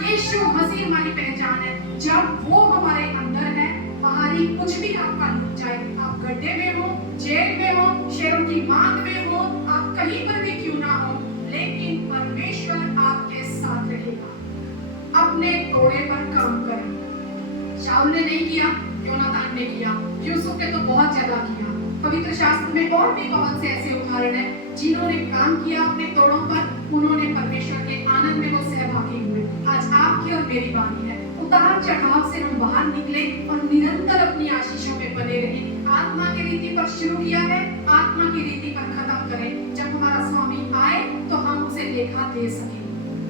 यीशु मसीह हमारी पहचान है। जब वो हमारे अंदर है, बाहरी कुछ भी आपका लुट जाए, आप गड्ढे में हो, जेल में हो, शेरों की मांग में हो, आप कहीं पर भी क्यों ना हो, लेकिन परमेश्वर आपके साथ रहेगा। अपने तोड़े पर काम करें। शाऊल ने नहीं किया, योनातान ने किया, यूसुफ ने तो बहुत ज्यादा किया। पवित्र शास्त्र में और भी बहुत से ऐसे उदाहरण हैं जिन्होंने काम किया अपने तोड़ों पर, उन्होंने परमेश्वर के आनंद में वो सहभागी हुए। आज आपकी और मेरी बानी है उतार चढ़ाव से हम बाहर निकले और निरंतर अपनी आशीषों में बने रहें। आत्मा की रीति पर शुरू किया है, आत्मा की रीति पर खत्म करें। जब हमारा स्वामी आए तो हम उसे लेखा दे सके।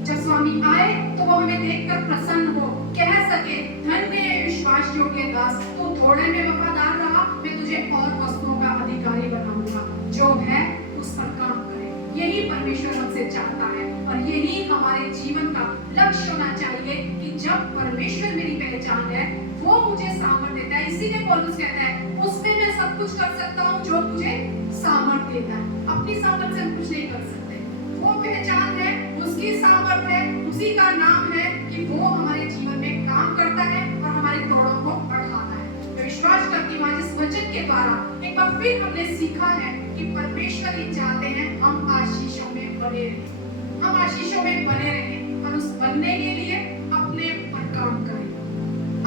जब स्वामी आए तो वो हमें देखकर प्रसन्न हो, कह सके धन्य है विश्वास योग्य दास, तू थोड़े में वफादार रहा, मैं तुझे और वस्तुओं का अधिकारी बनाऊंगा। जो है उस पर काम करें। यही परमेश्वर हमसे चाहता है और यही हमारे जीवन का लक्ष्य होना चाहिए कि जब परमेश्वर मेरी पहचान है, वो मुझे सामर्थ्य देता है। इसीलिए पौलुस कहता है उसमें मैं सब कुछ कर सकता हूँ जो मुझे सामर्थ्य देता है। अपनी सामर्थ्य से हम कुछ नहीं कर सकते। वो पहचान है, उसकी सामर्थ्य है, उसी का नाम है कि वो हमारे जीवन में काम करता है और हमारे तोड़ों को बढ़ाता है। मैं विश्वास करती हूँ आज इस वचन के द्वारा एक बार फिर हमने सीखा है कि परमेश्वर ही चाहते हैं हम आशीषों में बने रहें, हम आशीषों में बने रहें और उस बनने के लिए अपने ऊपर काम करें,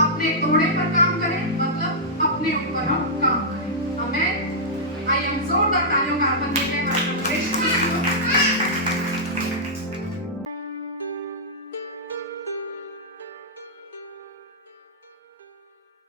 अपने तोड़े पर काम करें, मतलब अपने ऊपर हम काम करें। आमीन। I am sure that